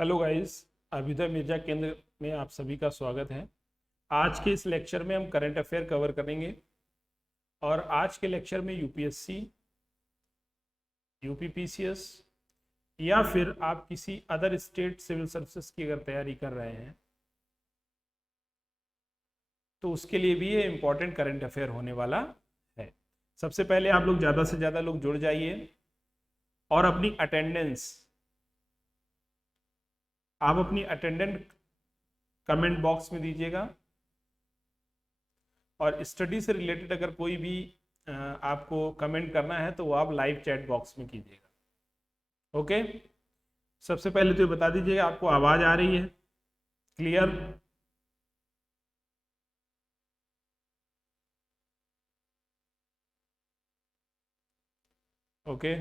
Hello guys, Abhyuday Mirza केंद्र में आप सभी का स्वागत है। आज के इस लेक्चर में हम करंट अफेयर कवर करेंगे और आज के लेक्चर में यूपीएससी, यूपीपीसीएस या फिर आप किसी अदर स्टेट सिविल सर्विसेज की अगर तैयारी कर रहे हैं तो उसके लिए भी ये इम्पोर्टेंट करंट अफेयर होने वाला है। सबसे पहले आप लोग ज़्यादा से ज़्यादा लोग जुड़ जाइए और अपनी अटेंडेंस आप अपनी अटेंडेंट कमेंट बॉक्स में दीजिएगा और स्टडी से रिलेटेड अगर कोई भी आपको कमेंट करना है तो वो आप लाइव चैट बॉक्स में कीजिएगा। ओके, सबसे पहले तो ये बता दीजिएगा आपको आवाज आ रही है क्लियर? ओके,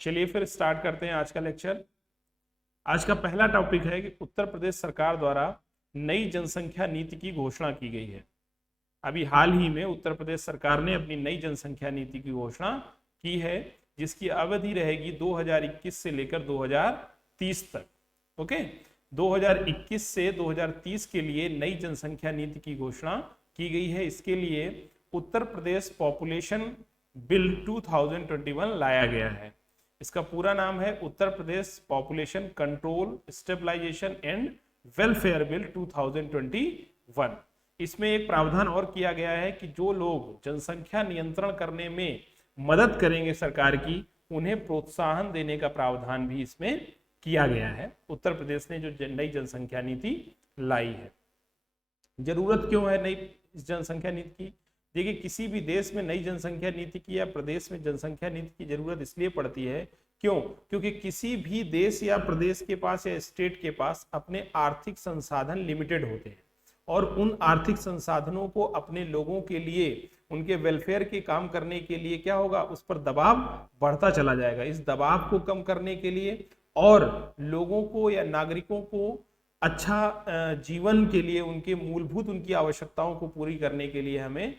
चलिए फिर स्टार्ट करते हैं आज का लेक्चर। आज का पहला टॉपिक है कि उत्तर प्रदेश सरकार द्वारा नई जनसंख्या नीति की घोषणा की गई है। अभी हाल ही में उत्तर प्रदेश सरकार ने अपनी नई जनसंख्या नीति की घोषणा की है, जिसकी अवधि रहेगी 2021 से लेकर 2030 तक। ओके, 2021 से 2030 के लिए नई जनसंख्या नीति की घोषणा की गई है। इसके लिए उत्तर प्रदेश पॉपुलेशन बिल 2021 लाया गया है। इसका पूरा नाम है Uttar Pradesh population control, stabilisation and welfare bill 2021। इसमें एक प्रावधान और किया गया है कि जो लोग जनसंख्या नियंत्रण करने में मदद करेंगे सरकार की, उन्हें प्रोत्साहन देने का प्रावधान भी इसमें किया गया है। उत्तर प्रदेश ने जो नई जनसंख्या नीति लाई है। जरूरत क्यों है नई जनसंख्या नीति की? देखिए, किसी भी देश में नई जनसंख्या नीति की या प्रदेश में जनसंख्या नीति की जरूरत इसलिए पड़ती है, क्यों? क्योंकि किसी भी देश या प्रदेश के पास या स्टेट के पास अपने आर्थिक संसाधन लिमिटेड होते हैं और उन आर्थिक संसाधनों को अपने लोगों के लिए, उनके वेलफेयर के काम करने के लिए क्या होगा, उस पर दबाव बढ़ता चला जाएगा। इस दबाव को कम करने के लिए और लोगों को या नागरिकों को अच्छा जीवन के लिए, उनके मूलभूत उनकी आवश्यकताओं को पूरी करने के लिए हमें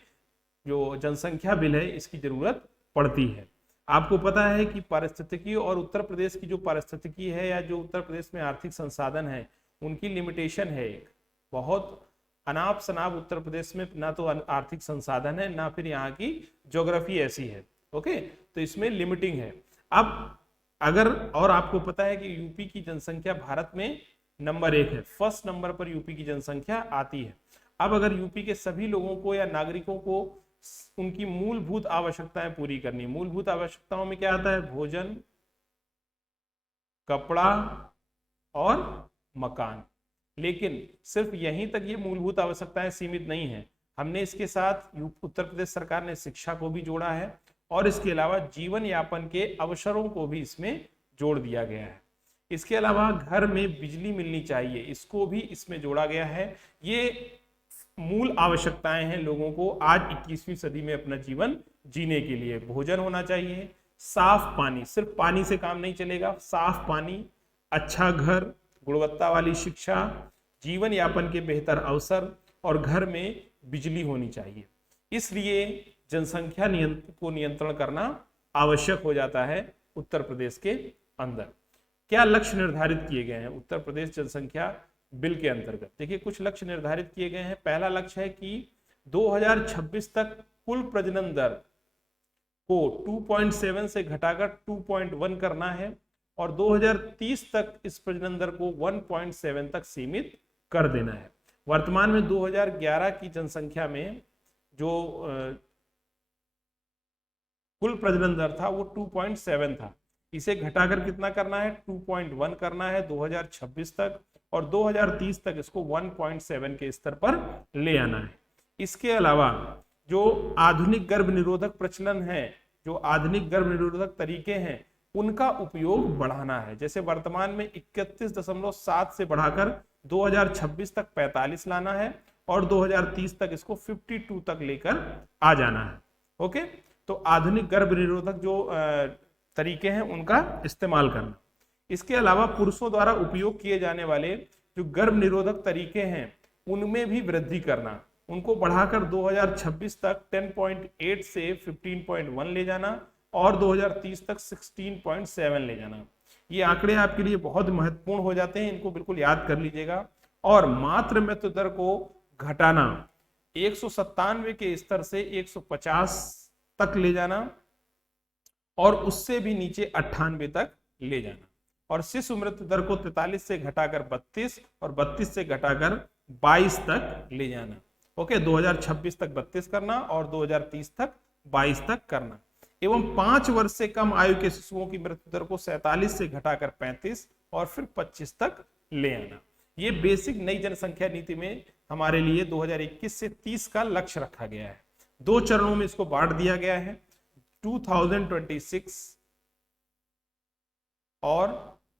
जो जनसंख्या बिल है इसकी जरूरत पड़ती है। आपको पता है कि पारिस्थितिकी और उत्तर प्रदेश की जो पारिस्थितिकी है या जो उत्तर प्रदेश में आर्थिक संसाधन है उनकी लिमिटेशन है। एक बहुत अनाप शनाप उत्तर प्रदेश में ना तो आर्थिक संसाधन है, ना फिर यहाँ की ज्योग्राफी ऐसी है। ओके, तो इसमें लिमिटिंग है। अब अगर और आपको पता है कि यूपी की जनसंख्या भारत में नंबर 1 है, फर्स्ट नंबर पर यूपी की जनसंख्या आती है। अब अगर यूपी के सभी लोगों को या नागरिकों को उनकी मूलभूत आवश्यकताएं पूरी करनी, मूलभूत आवश्यकताओं में क्या आता है? भोजन, कपड़ा और मकान। लेकिन सिर्फ यहीं तक ये मूलभूत आवश्यकताएं सीमित नहीं है। हमने इसके साथ उत्तर प्रदेश सरकार ने शिक्षा को भी जोड़ा है और इसके अलावा जीवन यापन के अवसरों को भी इसमें जोड़ दिया गया है। इसके अलावा घर में बिजली मिलनी चाहिए, इसको भी इसमें जोड़ा गया है। ये मूल आवश्यकताएं हैं लोगों को आज 21वीं सदी में अपना जीवन जीने के लिए। भोजन होना चाहिए, साफ पानी, सिर्फ पानी से काम नहीं चलेगा, साफ पानी, अच्छा घर, गुणवत्ता वाली शिक्षा, जीवन यापन के बेहतर अवसर और घर में बिजली होनी चाहिए। इसलिए जनसंख्या को नियंत्रण करना आवश्यक हो जाता है उत्तर प्रदेश के अंदर। क्या लक्ष्य निर्धारित किए गए हैं उत्तर प्रदेश जनसंख्या बिल के अंतर्गत? देखिए, कुछ लक्ष्य निर्धारित किए गए हैं। पहला लक्ष्य है कि 2026 तक कुल प्रजनन दर को 2.7 से घटाकर 2.1 करना है और 2030 तक इस प्रजनन दर को 1.7 तक सीमित कर देना है। वर्तमान में 2011 की जनसंख्या में जो कुल प्रजनन दर था वो 2.7 था। इसे घटाकर कितना करना है? 2.1 करना है 2026 तक और 2030 तक इसको 1.7 के स्तर पर ले आना है। इसके अलावा जो आधुनिक गर्भ निरोधक प्रचलन है, जो आधुनिक गर्भ निरोधक तरीके हैं, उनका उपयोग बढ़ाना है। जैसे वर्तमान में 31.7 से बढ़ाकर 2026 तक 45 लाना है और 2030 तक इसको 52 तक लेकर आ जाना है। ओके, तो आधुनिक गर्भ निरोधक जो तरीके हैं उनका इस्तेमाल करना। इसके अलावा पुरुषों द्वारा उपयोग किए जाने वाले जो गर्भ निरोधक तरीके हैं उनमें भी वृद्धि करना, उनको बढ़ाकर 2026 तक 10.8 से 15.1 ले जाना और 2030 तक 16.7 ले जाना। ये आंकड़े आपके लिए बहुत महत्वपूर्ण हो जाते हैं, इनको बिल्कुल याद कर लीजिएगा। और मातृ मृत्यु दर को घटाना 197 के स्तर से 150 तक ले जाना और उससे भी नीचे 98 तक ले जाना, और शिशु मृत्यु दर को 43 से घटाकर 32 और 32 से घटाकर 22 तक ले जाना। ओके, 2026 तक 32 करना और 2030 तक 22 तक करना। एवं 5 वर्ष से कम आयु के शिशुओं की मृत्यु दर को 47 से घटाकर 35 और फिर 25 तक ले आना। ये बेसिक नई जनसंख्या नीति में हमारे लिए 2021 से 30 का लक्ष्य रखा गया है। 2 चरणों में इसको बांट दिया गया है, 2026 और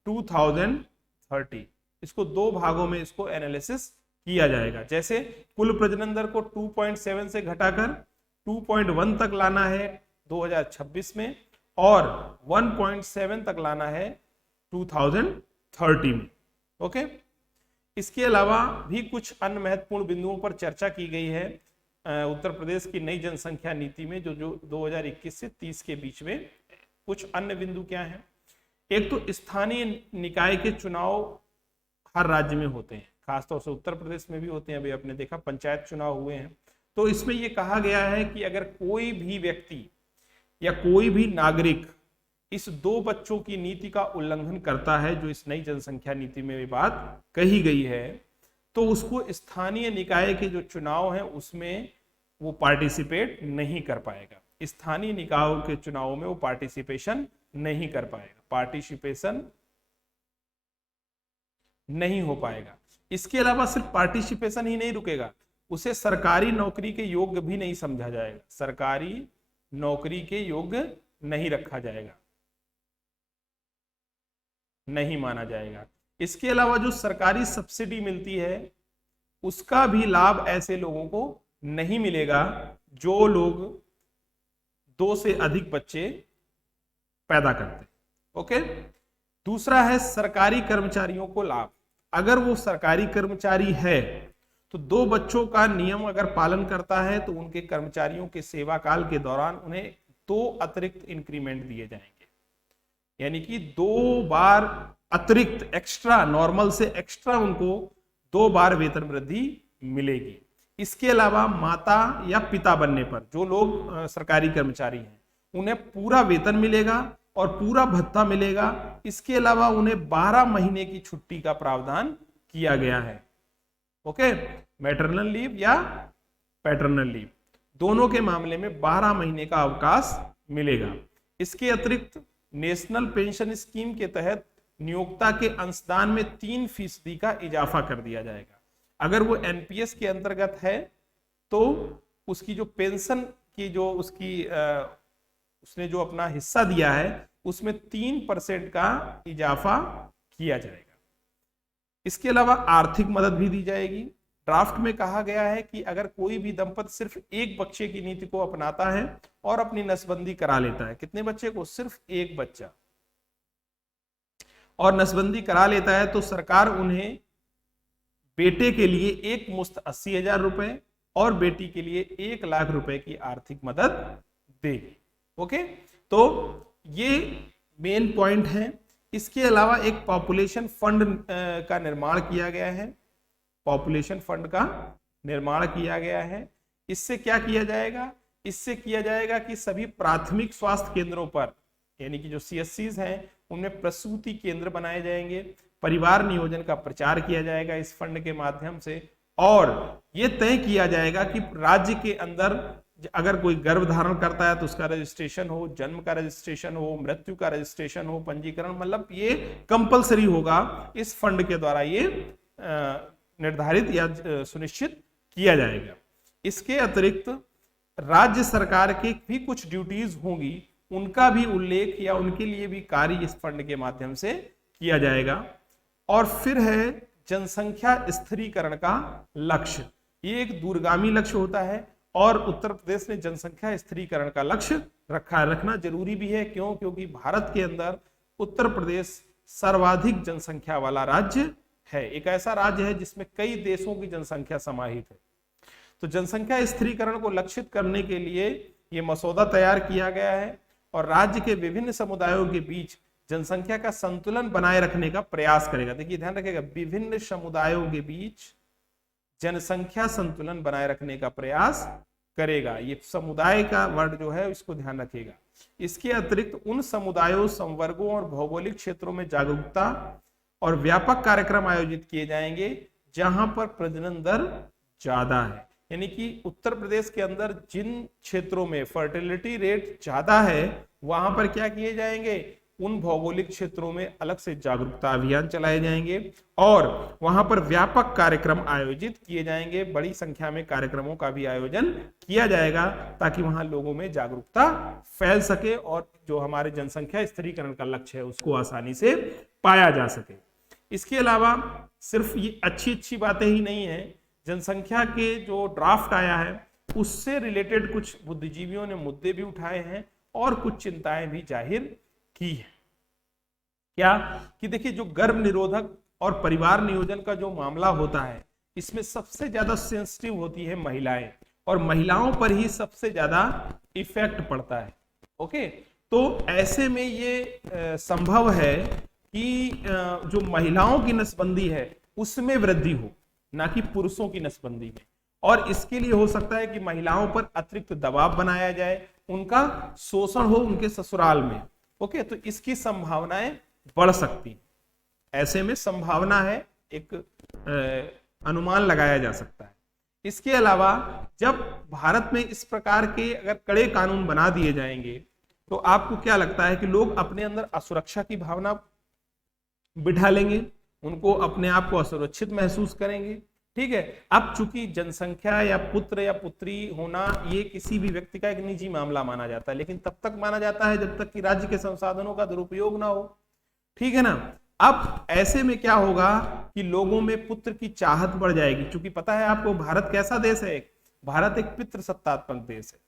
2030। इसको 2 भागों में इसको एनालिसिस किया जाएगा। जैसे कुल प्रजनन दर को 2.7 से घटाकर 2.1 तक लाना है 2026 में और 1.7 तक लाना है 2030 में। ओके, इसके अलावा भी कुछ अन्य महत्वपूर्ण बिंदुओं पर चर्चा की गई है उत्तर प्रदेश की नई जनसंख्या नीति में, जो 2021 से 30 के बीच में। कुछ अन्य बिंदु क्या हैं? एक तो स्थानीय निकाय के चुनाव हर राज्य में होते हैं, खासतौर से उत्तर प्रदेश में भी होते हैं। अभी आपने देखा पंचायत चुनाव हुए हैं, तो इसमें यह कहा गया है कि अगर कोई भी व्यक्ति या कोई भी नागरिक इस 2 बच्चों की नीति का उल्लंघन करता है, जो इस नई जनसंख्या नीति में भी बात कही गई है, तो उसको स्थानीय निकाय के जो चुनाव हैं उसमें वो पार्टिसिपेट नहीं कर पाएगा। स्थानीय निकायों के चुनावों में वो पार्टिसिपेशन नहीं कर पाएगा, पार्टिसिपेशन नहीं हो पाएगा। इसके अलावा सिर्फ पार्टिसिपेशन ही नहीं रुकेगा, उसे सरकारी नौकरी के योग्य भी नहीं समझा जाएगा, सरकारी नौकरी के योग्य नहीं रखा जाएगा, नहीं माना जाएगा। इसके अलावा जो सरकारी सब्सिडी मिलती है उसका भी लाभ ऐसे लोगों को नहीं मिलेगा जो लोग 2 से अधिक बच्चे पैदा करते हैं। ओके, दूसरा है सरकारी कर्मचारियों को लाभ। अगर वो सरकारी कर्मचारी है तो 2 बच्चों का नियम अगर पालन करता है तो उनके कर्मचारियों के सेवा काल के दौरान उन्हें 2 अतिरिक्त इंक्रीमेंट दिए जाएंगे, यानी कि 2 बार अतिरिक्त एक्स्ट्रा, नॉर्मल से एक्स्ट्रा उनको 2 बार वेतन वृद्धि मिलेगी। इसके अलावा माता या पिता बनने पर जो लोग सरकारी कर्मचारी हैं उन्हें पूरा वेतन मिलेगा और पूरा भत्ता मिलेगा। इसके अलावा उन्हें 12 महीने की छुट्टी का प्रावधान किया गया है। ओके, मैटरनल लीव या पैटर्नल लीव, दोनों के मामले में 12 महीने का अवकाश मिलेगा। इसके अतिरिक्त नेशनल पेंशन स्कीम के तहत नियोक्ता के अंशदान में 3% का इजाफा कर दिया जाएगा। अगर वो एनपीएस के अंतर्गत है तो उसकी जो पेंशन की जो उसने जो अपना हिस्सा दिया है उसमें 3% का इजाफा किया जाएगा। इसके अलावा आर्थिक मदद भी दी जाएगी। ड्राफ्ट में कहा गया है कि अगर कोई भी दंपति सिर्फ 1 बच्चे की नीति को अपनाता है और अपनी नसबंदी करा लेता है, कितने बच्चे को? सिर्फ 1 बच्चा, और नसबंदी करा लेता है तो सरकार उन्हें बेटे के लिए एक मुश्त 80,000 रुपए और बेटी के लिए 1 लाख रुपए की आर्थिक मदद देगी। ओके, तो ये मेन पॉइंट है। इसके अलावा एक पॉपुलेशन फंड का निर्माण किया गया है, पॉपुलेशन फंड का निर्माण किया गया है। इससे क्या किया जाएगा? इससे किया जाएगा कि सभी प्राथमिक स्वास्थ्य केंद्रों पर, यानी कि जो सीएससीज हैं, उनमें प्रसूति केंद्र बनाए जाएंगे। परिवार नियोजन का प्रचार किया जाएगा इस फंड के माध्यम से, और यह तय किया जाएगा कि राज्य के अंदर अगर कोई गर्भ धारण करता है तो उसका रजिस्ट्रेशन हो, जन्म का रजिस्ट्रेशन हो, मृत्यु का रजिस्ट्रेशन हो, पंजीकरण, मतलब ये कंपलसरी होगा। इस फंड के द्वारा ये निर्धारित या सुनिश्चित किया जाएगा। इसके अतिरिक्त राज्य सरकार की भी कुछ ड्यूटीज होंगी, उनका भी उल्लेख या उनके लिए भी कार्य इस फंड के माध्यम से किया जाएगा। और फिर है जनसंख्या स्थिरीकरण का लक्ष्य। ये एक दूरगामी लक्ष्य होता है और उत्तर प्रदेश ने जनसंख्या स्थिरीकरण का लक्ष्य रखना जरूरी भी है। क्यों? क्योंकि भारत के अंदर उत्तर प्रदेश सर्वाधिक जनसंख्या वाला राज्य है, एक ऐसा राज्य है जिसमें कई देशों की जनसंख्या समाहित है। तो जनसंख्या स्थिरीकरण को लक्षित करने के लिए यह मसौदा तैयार किया गया है और राज्य के विभिन्न समुदायों के बीच जनसंख्या का संतुलन बनाए रखने का प्रयास करेगा। देखिए ध्यान रखिएगा, विभिन्न समुदायों के बीच जनसंख्या संतुलन बनाए रखने का प्रयास करेगा। ये समुदाय का वर्ड जो है इसको ध्यान रखिएगा। इसके अतिरिक्त उन समुदायों, संवर्गों और भौगोलिक क्षेत्रों में जागरूकता और व्यापक कार्यक्रम आयोजित किए जाएंगे जहां पर प्रजनन दर ज्यादा है। यानी कि उत्तर प्रदेश के अंदर जिन क्षेत्रों में फर्टिलिटी रेट ज्यादा है वहां पर क्या किए जाएंगे, उन भौगोलिक क्षेत्रों में अलग से जागरूकता अभियान चलाए जाएंगे और वहां पर व्यापक कार्यक्रम आयोजित किए जाएंगे। बड़ी संख्या में कार्यक्रमों का भी आयोजन किया जाएगा ताकि वहां लोगों में जागरूकता फैल सके और जो हमारे जनसंख्या स्थिरीकरण का लक्ष्य है उसको आसानी से पाया जा सके। इसके अलावा सिर्फ ये अच्छी बातें ही नहीं है, जनसंख्या के जो ड्राफ्ट आया है उससे रिलेटेड कुछ बुद्धिजीवियों ने मुद्दे भी उठाए हैं और कुछ चिंताएं भी जाहिर की है। क्या कि देखिए, जो गर्भ निरोधक और परिवार नियोजन का जो मामला होता है इसमें सबसे ज्यादा सेंसिटिव होती है महिलाएं और महिलाओं पर ही सबसे ज्यादा इफेक्ट पड़ता है। ओके, तो ऐसे में ये संभव है कि जो महिलाओं की नसबंदी है उसमें वृद्धि हो, ना कि पुरुषों की नसबंदी में। और इसके लिए हो सकता है कि महिलाओं पर अतिरिक्त दबाव बनाया जाए, उनका शोषण हो उनके ससुराल में। ओके, तो इसकी संभावनाएं बढ़ सकती, ऐसे में संभावना है, एक अनुमान लगाया जा सकता है। इसके अलावा जब भारत में इस प्रकार के अगर कड़े कानून बना दिए जाएंगे तो आपको क्या लगता है कि लोग अपने अंदर असुरक्षा की भावना बिठा लेंगे, उनको अपने आप को असुरक्षित महसूस करेंगे। ठीक है, अब चूंकि जनसंख्या या पुत्र या पुत्री होना ये किसी भी व्यक्ति का एक निजी मामला माना जाता है, लेकिन तब तक माना जाता है जब तक कि राज्य के संसाधनों का दुरुपयोग ना हो। ठीक है ना। अब ऐसे में क्या होगा कि लोगों में पुत्र की चाहत बढ़ जाएगी, क्योंकि पता है आपको भारत कैसा देश है, भारत एक पितृसत्तात्मक देश है।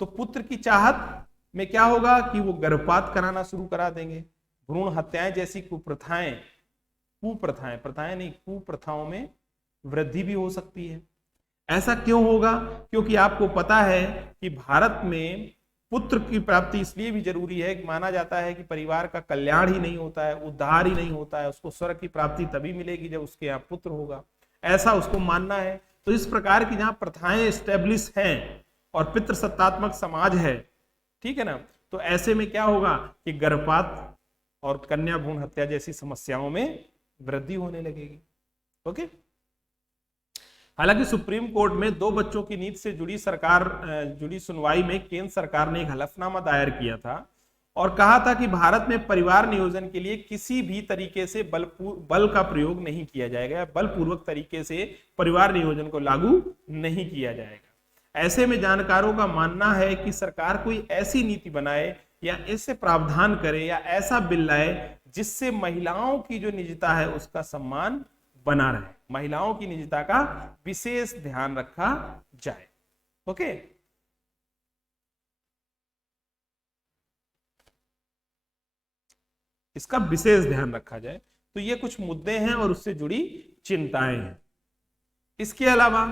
तो पुत्र की चाहत में क्या होगा कि वो गर्भपात कराना शुरू करा देंगे, भ्रूण हत्याएं जैसी कुप्रथाएं नहीं, कुप्रथाओं में वृद्धि भी हो सकती है। ऐसा क्यों होगा? क्योंकि आपको पता है कि भारत में पुत्र की प्राप्ति इसलिए भी जरूरी है, माना जाता है कि परिवार का कल्याण ही नहीं होता है, उद्धार ही नहीं होता है, उसको स्वर्ग की प्राप्ति तभी मिलेगी जब उसके यहाँ पुत्र होगा, ऐसा उसको मानना है। तो इस प्रकार की जहां प्रथाएं एस्टेब्लिश हैं और पितृसत्तात्मक समाज है, ठीक है ना, तो ऐसे में क्या होगा कि गर्भपात और कन्या भ्रूण हत्या जैसी समस्याओं में वृद्धि होने लगेगी। ओके, हालांकि सुप्रीम कोर्ट में 2 बच्चों की नीति से जुड़ी सुनवाई में केंद्र सरकार ने एक हलफनामा दायर किया था और कहा था कि भारत में परिवार नियोजन के लिए किसी भी तरीके से बल का प्रयोग नहीं किया जाएगा, बलपूर्वक तरीके से परिवार नियोजन को लागू नहीं किया जाएगा। ऐसे में जानकारों का मानना है कि सरकार कोई ऐसी नीति बनाए या ऐसे प्रावधान करे या ऐसा बिल लाए जिससे महिलाओं की जो निजता है उसका सम्मान बना रहे, महिलाओं की निजता का विशेष ध्यान रखा जाए। ओके, इसका विशेष ध्यान रखा जाए। तो ये कुछ मुद्दे हैं और उससे जुड़ी चिंताएं हैं। इसके अलावा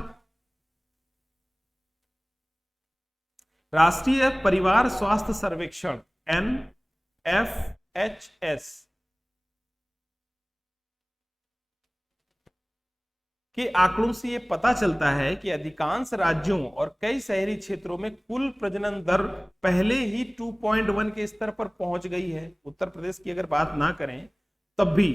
राष्ट्रीय परिवार स्वास्थ्य सर्वेक्षण NFHS के आंकड़ों से यह पता चलता है कि अधिकांश राज्यों और कई शहरी क्षेत्रों में कुल प्रजनन दर पहले ही 2.1 के स्तर पर पहुंच गई है। उत्तर प्रदेश की अगर बात ना करें तब भी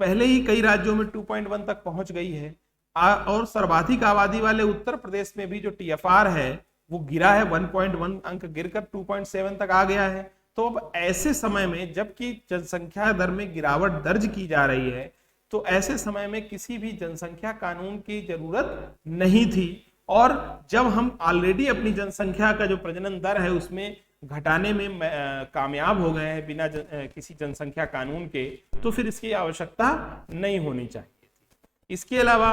पहले ही कई राज्यों में 2.1 तक पहुंच गई है और सर्वाधिक आबादी वाले उत्तर प्रदेश में भी जो TFR है वो गिरा है, 1.1 अंक गिरकर 2.7 तक आ गया है। तो अब ऐसे समय में जबकि जनसंख्या दर में गिरावट दर्ज की जा रही है, तो ऐसे समय में किसी भी जनसंख्या कानून की जरूरत नहीं थी। और जब हम ऑलरेडी अपनी जनसंख्या का जो प्रजनन दर है उसमें घटाने में कामयाब हो गए हैं बिना किसी जनसंख्या कानून के, तो फिर इसकी आवश्यकता नहीं होनी चाहिए। इसके अलावा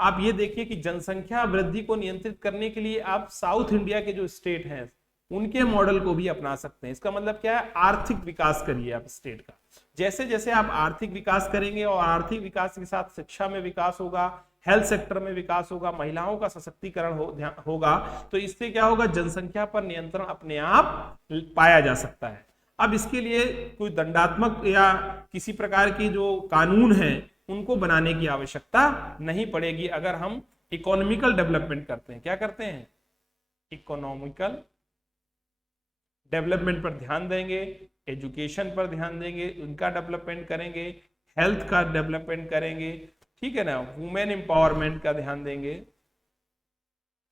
आप ये देखिए कि जनसंख्या वृद्धि को नियंत्रित करने के लिए आप साउथ इंडिया के जो स्टेट हैं उनके मॉडल को भी अपना सकते हैं। इसका मतलब क्या है? आर्थिक विकास करिए आप स्टेट का। जैसे जैसे आप आर्थिक विकास करेंगे और आर्थिक विकास के साथ शिक्षा में विकास होगा, हेल्थ सेक्टर में विकास होगा, महिलाओं का सशक्तिकरण होगा, तो इससे क्या होगा, जनसंख्या पर नियंत्रण अपने आप पाया जा सकता है। अब इसके लिए कोई दंडात्मक या किसी प्रकार की जो कानून है उनको बनाने की आवश्यकता नहीं पड़ेगी अगर हम इकोनॉमिकल डेवलपमेंट करते हैं। क्या करते हैं, इकोनॉमिकल डेवलपमेंट पर ध्यान देंगे, एजुकेशन पर ध्यान देंगे, उनका डेवलपमेंट करेंगे, हेल्थ का डेवलपमेंट करेंगे, ठीक है ना, वुमेन एम्पावरमेंट का ध्यान देंगे।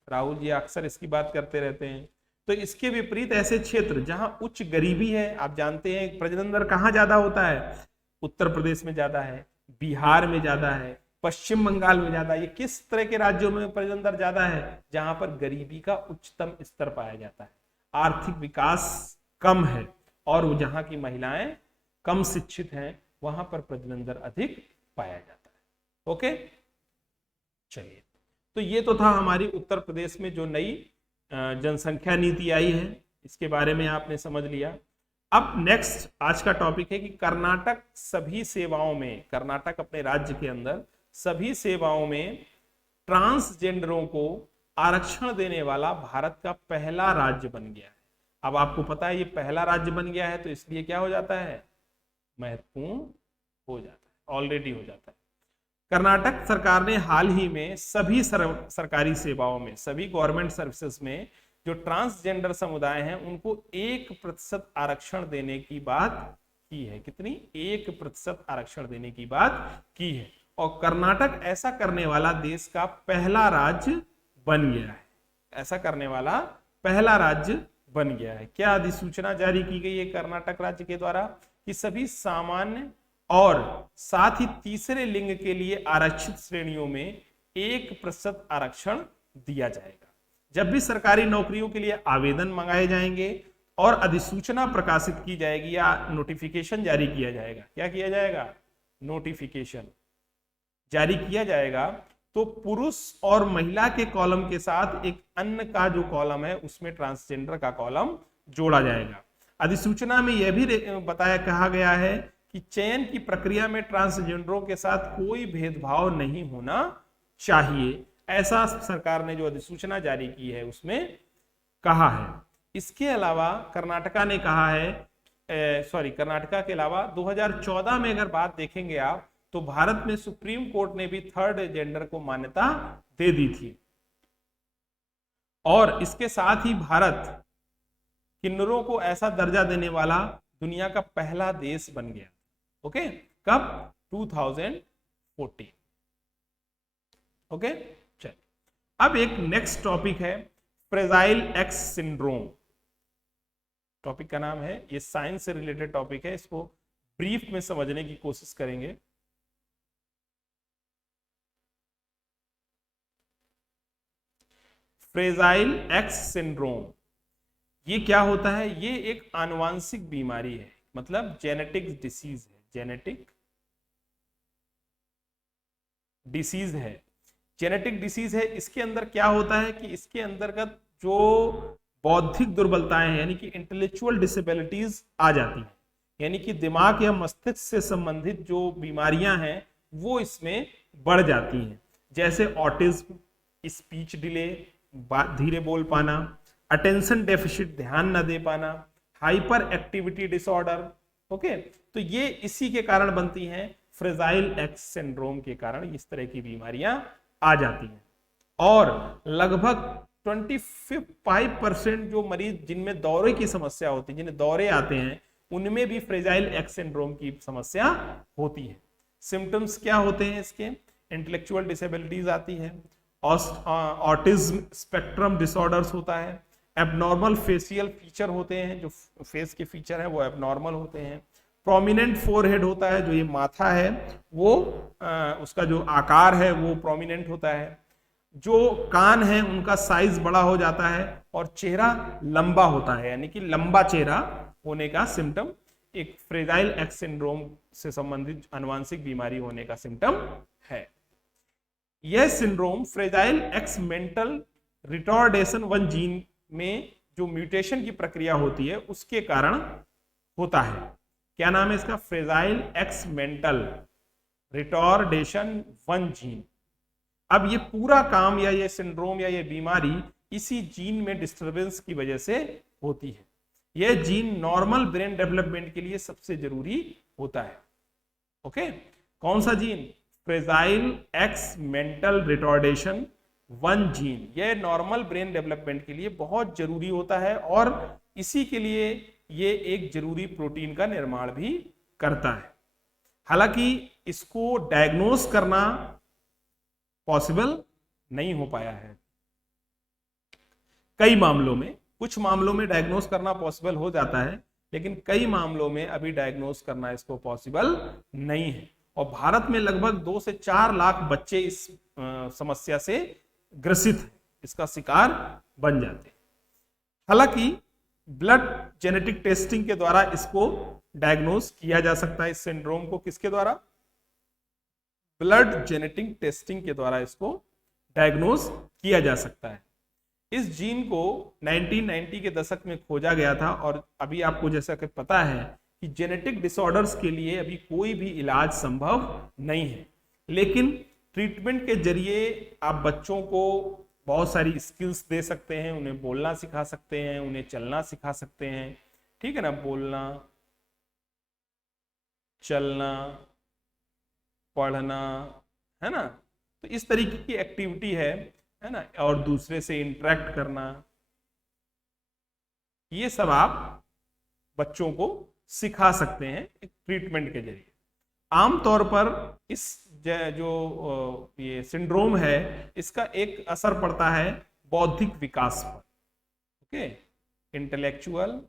राहुल जी अक्सर इसकी बात करते रहते हैं। तो इसके विपरीत ऐसे क्षेत्र जहां उच्च गरीबी है, आप जानते हैं प्रजनन दर कहां ज्यादा होता है, उत्तर प्रदेश में ज्यादा है, बिहार में ज्यादा है, पश्चिम बंगाल में ज्यादा है। ये किस तरह के राज्यों में प्रजनन दर ज्यादा है, जहां पर गरीबी का उच्चतम स्तर पाया जाता है, आर्थिक विकास कम है और जहां की महिलाएं कम शिक्षित हैं, वहां पर प्रजनन दर अधिक पाया जाता है। ओके, चलिए, तो ये तो था हमारी उत्तर प्रदेश में जो नई जनसंख्या नीति आई है, इसके बारे में आपने समझ लिया। अब नेक्स्ट आज का टॉपिक है कि कर्नाटक सभी सेवाओं में, कर्नाटक अपने राज्य के अंदर सभी सेवाओं में ट्रांसजेंडरों को आरक्षण देने वाला भारत का पहला राज्य बन गया है। अब आपको पता है ये पहला राज्य बन गया है, तो इसलिए क्या हो जाता है, महत्वपूर्ण हो जाता है, ऑलरेडी हो जाता है। कर्नाटक सरकार ने हाल ही में सभी सरकारी सेवाओं में, सभी गवर्नमेंट सर्विसेज में जो ट्रांसजेंडर समुदाय हैं उनको 1% आरक्षण देने की बात की है। कितनी, 1% आरक्षण देने की बात की है। और कर्नाटक ऐसा करने वाला देश का पहला राज्य बन गया है, ऐसा करने वाला पहला राज्य बन गया है। क्या अधिसूचना जारी की गई है कर्नाटक राज्य के द्वारा कि सभी सामान्य और साथ ही तीसरे लिंग के लिए आरक्षित श्रेणियों में 1% आरक्षण दिया जाएगा। जब भी सरकारी नौकरियों के लिए आवेदन मंगाए जाएंगे और अधिसूचना प्रकाशित की जाएगी या नोटिफिकेशन जारी किया जाएगा, क्या किया जाएगा, नोटिफिकेशन जारी किया जाएगा, तो पुरुष और महिला के कॉलम के साथ एक अन्य का जो कॉलम है उसमें ट्रांसजेंडर का कॉलम जोड़ा जाएगा। अधिसूचना में यह भी कहा गया है कि चयन की प्रक्रिया में ट्रांसजेंडरों के साथ कोई भेदभाव नहीं होना चाहिए, ऐसा सरकार ने जो अधिसूचना जारी की है उसमें कहा है। इसके अलावा कर्नाटका ने कहा है, कर्नाटका के अलावा 2014 में अगर बात देखेंगे आप, तो भारत में सुप्रीम कोर्ट ने भी थर्ड जेंडर को मान्यता दे दी थी और इसके साथ ही भारत किन्नरों को ऐसा दर्जा देने वाला दुनिया का पहला देश बन गया। ओके, कब, 2014। ओके, चल, अब एक नेक्स्ट टॉपिक है फ्रेजाइल एक्स सिंड्रोम। टॉपिक का नाम है, ये साइंस से रिलेटेड टॉपिक है, इसको ब्रीफ में समझने की कोशिश करेंगे। फ्रेजाइल एक्स सिंड्रोम, ये क्या होता है, ये एक आनुवांशिक बीमारी है, मतलब जेनेटिक डिसीज है, जेनेटिक डिसीज है, जेनेटिक डिसीज है। इसके अंदर क्या होता है कि इसके अंतर्गत जो बौद्धिक दुर्बलताएं हैं, यानी कि इंटेलेक्चुअल डिसेबिलिटीज आ जाती हैं, यानी कि दिमाग या मस्तिष्क से संबंधित जो बीमारियां हैं वो इसमें बढ़ जाती हैं, जैसे ऑटिज्म, स्पीच डिले, धीरे बोल पाना, अटेंशन डेफिसिट, ध्यान न दे पाना, हाइपर एक्टिविटी डिसऑर्डर। ओके, तो ये इसी के कारण बनती हैं, फ्रेजाइल एक्स सिंड्रोम के कारण इस तरह की बीमारियां आ जाती हैं। और लगभग 25% जो मरीज जिनमें दौरे की समस्या होती है, जिन्हें दौरे आते हैं, उनमें भी फ्रेजाइल एक्स सिंड्रोम की समस्या होती है। सिम्टम्स क्या होते हैं इसके, इंटेलेक्चुअल डिसेबिलिटीज आती है, ऑटिज्म स्पेक्ट्रम डिसऑर्डर्स होता है, एबनॉर्मल फेशियल फीचर होते हैं, जो फेस के फीचर हैं वो एबनॉर्मल होते हैं, प्रोमिनेंट फोरहेड होता है, जो ये माथा है वो उसका जो आकार है वो प्रोमिनेंट होता है, जो कान है उनका साइज बड़ा हो जाता है और चेहरा लंबा होता है, यानी कि लंबा चेहरा होने का सिम्टम एक फ्रेजाइल एक्स सिंड्रोम से संबंधित आनुवांशिक बीमारी होने का सिम्टम है। यह syndrome fragile X mental retardation 1 gene में जो म्यूटेशन की प्रक्रिया होती है उसके कारण होता है। क्या नाम है इसका, fragile X mental retardation 1 gene. अब ये पूरा काम या ये सिंड्रोम या ये बीमारी इसी जीन में डिस्टरबेंस की वजह से होती है। यह जीन नॉर्मल ब्रेन डेवलपमेंट के लिए सबसे जरूरी होता है। ओके, कौन सा gene? Fragile X mental retardation 1 gene. यह नॉर्मल ब्रेन डेवलपमेंट के लिए बहुत जरूरी होता है और इसी के लिए ये एक जरूरी प्रोटीन का निर्माण भी करता है। हालांकि इसको डायग्नोस करना पॉसिबल नहीं हो पाया है। कई मामलों में, कुछ मामलों में डायग्नोस करना पॉसिबल हो जाता है, लेकिन कई मामलों में अभी डायग्नोस करना इसको पॉसिबल नहीं है। और भारत में लगभग 2 से 4 लाख बच्चे इस समस्या से ग्रसित हैं, इसका शिकार बन जाते हैं। हालांकि ब्लड जेनेटिक टेस्टिंग के द्वारा इसको डायग्नोस किया जा सकता है। इस सिंड्रोम को किसके द्वारा? ब्लड जेनेटिक टेस्टिंग के द्वारा इसको डायग्नोस किया जा सकता है। इस जीन को 1990 के दशक में खोजा गया था और अभी आपको जैसा कि पता है कि जेनेटिक डिसऑर्डर्स के लिए अभी कोई भी इलाज संभव नहीं है, लेकिन ट्रीटमेंट के जरिए आप बच्चों को बहुत सारी स्किल्स दे सकते हैं, उन्हें बोलना सिखा सकते हैं, उन्हें चलना सिखा सकते हैं, ठीक है ना, बोलना, चलना, पढ़ना, है ना। तो इस तरीके की एक्टिविटी है ना, और दूसरे से इंटरेक्ट करना, ये सब आप बच्चों को सिखा सकते हैं एक ट्रीटमेंट के जरिए। आमतौर पर इस जो ये सिंड्रोम है, इसका एक असर पड़ता है बौद्धिक विकास पर, ओके, इंटेलेक्चुअल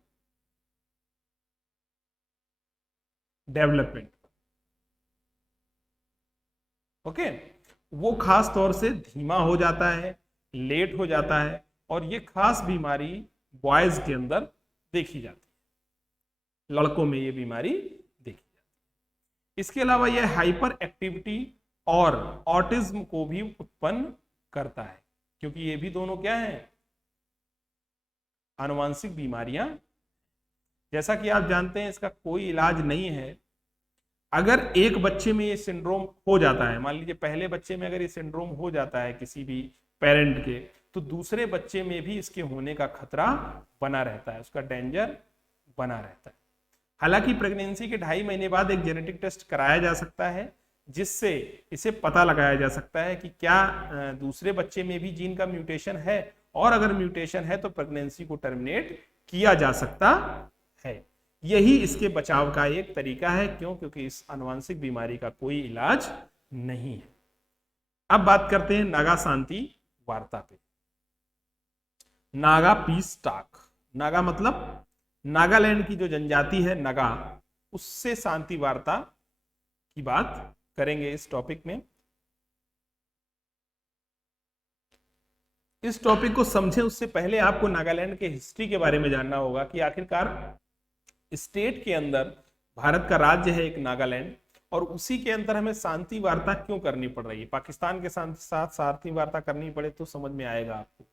डेवलपमेंट, ओके। वो खास तौर से धीमा हो जाता है, लेट हो जाता है, और ये खास बीमारी बॉयज के अंदर देखी जाती है, लड़कों में ये बीमारी देखी जाती है। इसके अलावा यह हाइपर एक्टिविटी और ऑटिज्म को भी उत्पन्न करता है, क्योंकि ये भी दोनों क्या हैं? आनुवांशिक बीमारियां। जैसा कि आप जानते हैं इसका कोई इलाज नहीं है। अगर एक बच्चे में ये सिंड्रोम हो जाता है, मान लीजिए पहले बच्चे में अगर ये सिंड्रोम हो जाता है किसी भी पेरेंट के, तो दूसरे बच्चे में भी इसके होने का खतरा बना रहता है, उसका डेंजर बना रहता है। हालांकि प्रेगनेंसी के 2.5 महीने बाद एक जेनेटिक टेस्ट कराया जा सकता है, जिससे इसे पता लगाया जा सकता है कि क्या दूसरे बच्चे में भी जीन का म्यूटेशन है, और अगर म्यूटेशन है तो प्रेगनेंसी को टर्मिनेट किया जा सकता है। यही इसके बचाव का एक तरीका है। क्यों? क्योंकि इस आनुवांशिक बीमारी का कोई इलाज नहीं है। अब बात करते हैं नागा शांति वार्ता पे। Naga piece talk. नागा मतलब नागालैंड की जो जनजाति है नागा, उससे शांति वार्ता की बात करेंगे इस टॉपिक में। इस टॉपिक को समझें उससे पहले आपको नागालैंड के हिस्ट्री के बारे में जानना होगा कि आखिरकार स्टेट के अंदर भारत का राज्य है एक नागालैंड, और उसी के अंदर हमें शांति वार्ता क्यों करनी पड़ रही है। पाकिस्तान के साथ शांति वार्ता करनी पड़े तो समझ में आएगा आपको,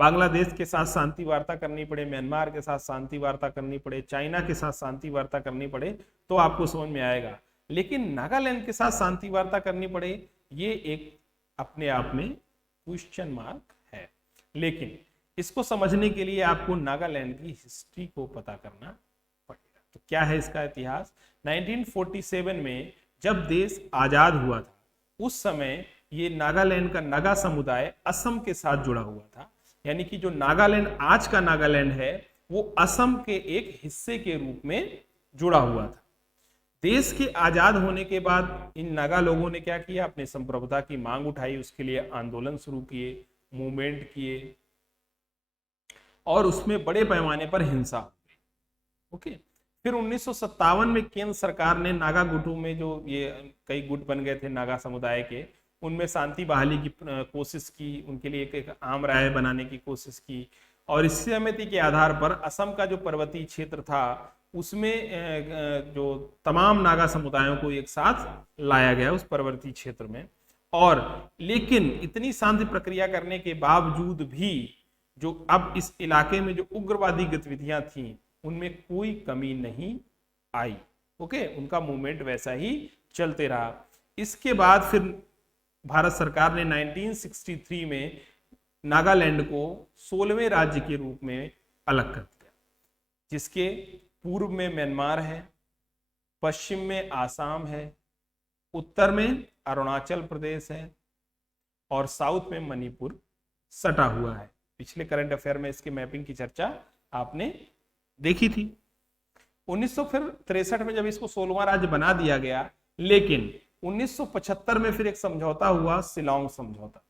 बांग्लादेश के साथ शांति वार्ता करनी पड़े, म्यांमार के साथ शांति वार्ता करनी पड़े, चाइना के साथ शांति वार्ता करनी पड़े तो आपको समझ में आएगा, लेकिन नागालैंड के साथ शांति वार्ता करनी पड़े, ये एक अपने आप में क्वेश्चन मार्क है। लेकिन इसको समझने के लिए आपको नागालैंड की हिस्ट्री को पता करना पड़ेगा। तो क्या है इसका इतिहास? 1947 में जब देश आजाद हुआ था, उस समय ये नागालैंड का नागा समुदाय असम के साथ जुड़ा हुआ था। यानी कि जो नागालैंड आज का नागालैंड है वो असम के एक हिस्से के रूप में जुड़ा हुआ था। देश के आजाद होने के बाद इन नागा लोगों ने क्या किया? अपने संप्रभुता की मांग उठाई, उसके लिए आंदोलन शुरू किए, मूवमेंट किए, और उसमें बड़े पैमाने पर हिंसा हुई। ओके, फिर 1957 में केंद्र सरकार ने नागा गुटों में, जो ये कई गुट बन गए थे नागा समुदाय के, उनमें शांति बहाली की कोशिश की, उनके लिए एक आम राय बनाने की कोशिश की, और इस सहमति के आधार पर असम का जो पर्वतीय क्षेत्र था उसमें जो तमाम नागा समुदायों को एक साथ लाया गया उस पर्वतीय क्षेत्र में। और लेकिन इतनी शांति प्रक्रिया करने के बावजूद भी जो अब इस इलाके में जो उग्रवादी गतिविधियां थी उनमें कोई कमी नहीं आई। ओके, उनका मूवमेंट वैसा ही चलते रहा। इसके बाद फिर भारत सरकार ने 1963 में नागालैंड को 16वें राज्य के रूप में अलग कर दिया, जिसके पूर्व में म्यांमार है, पश्चिम में आसाम है, उत्तर में अरुणाचल प्रदेश है और साउथ में मणिपुर सटा हुआ है। पिछले करंट अफेयर में इसके मैपिंग की चर्चा आपने देखी थी। 1963 में जब इसको 16वां राज्य बना दिया गया, लेकिन 1975 में फिर एक समझौता हुआ, शिलांग समझौता,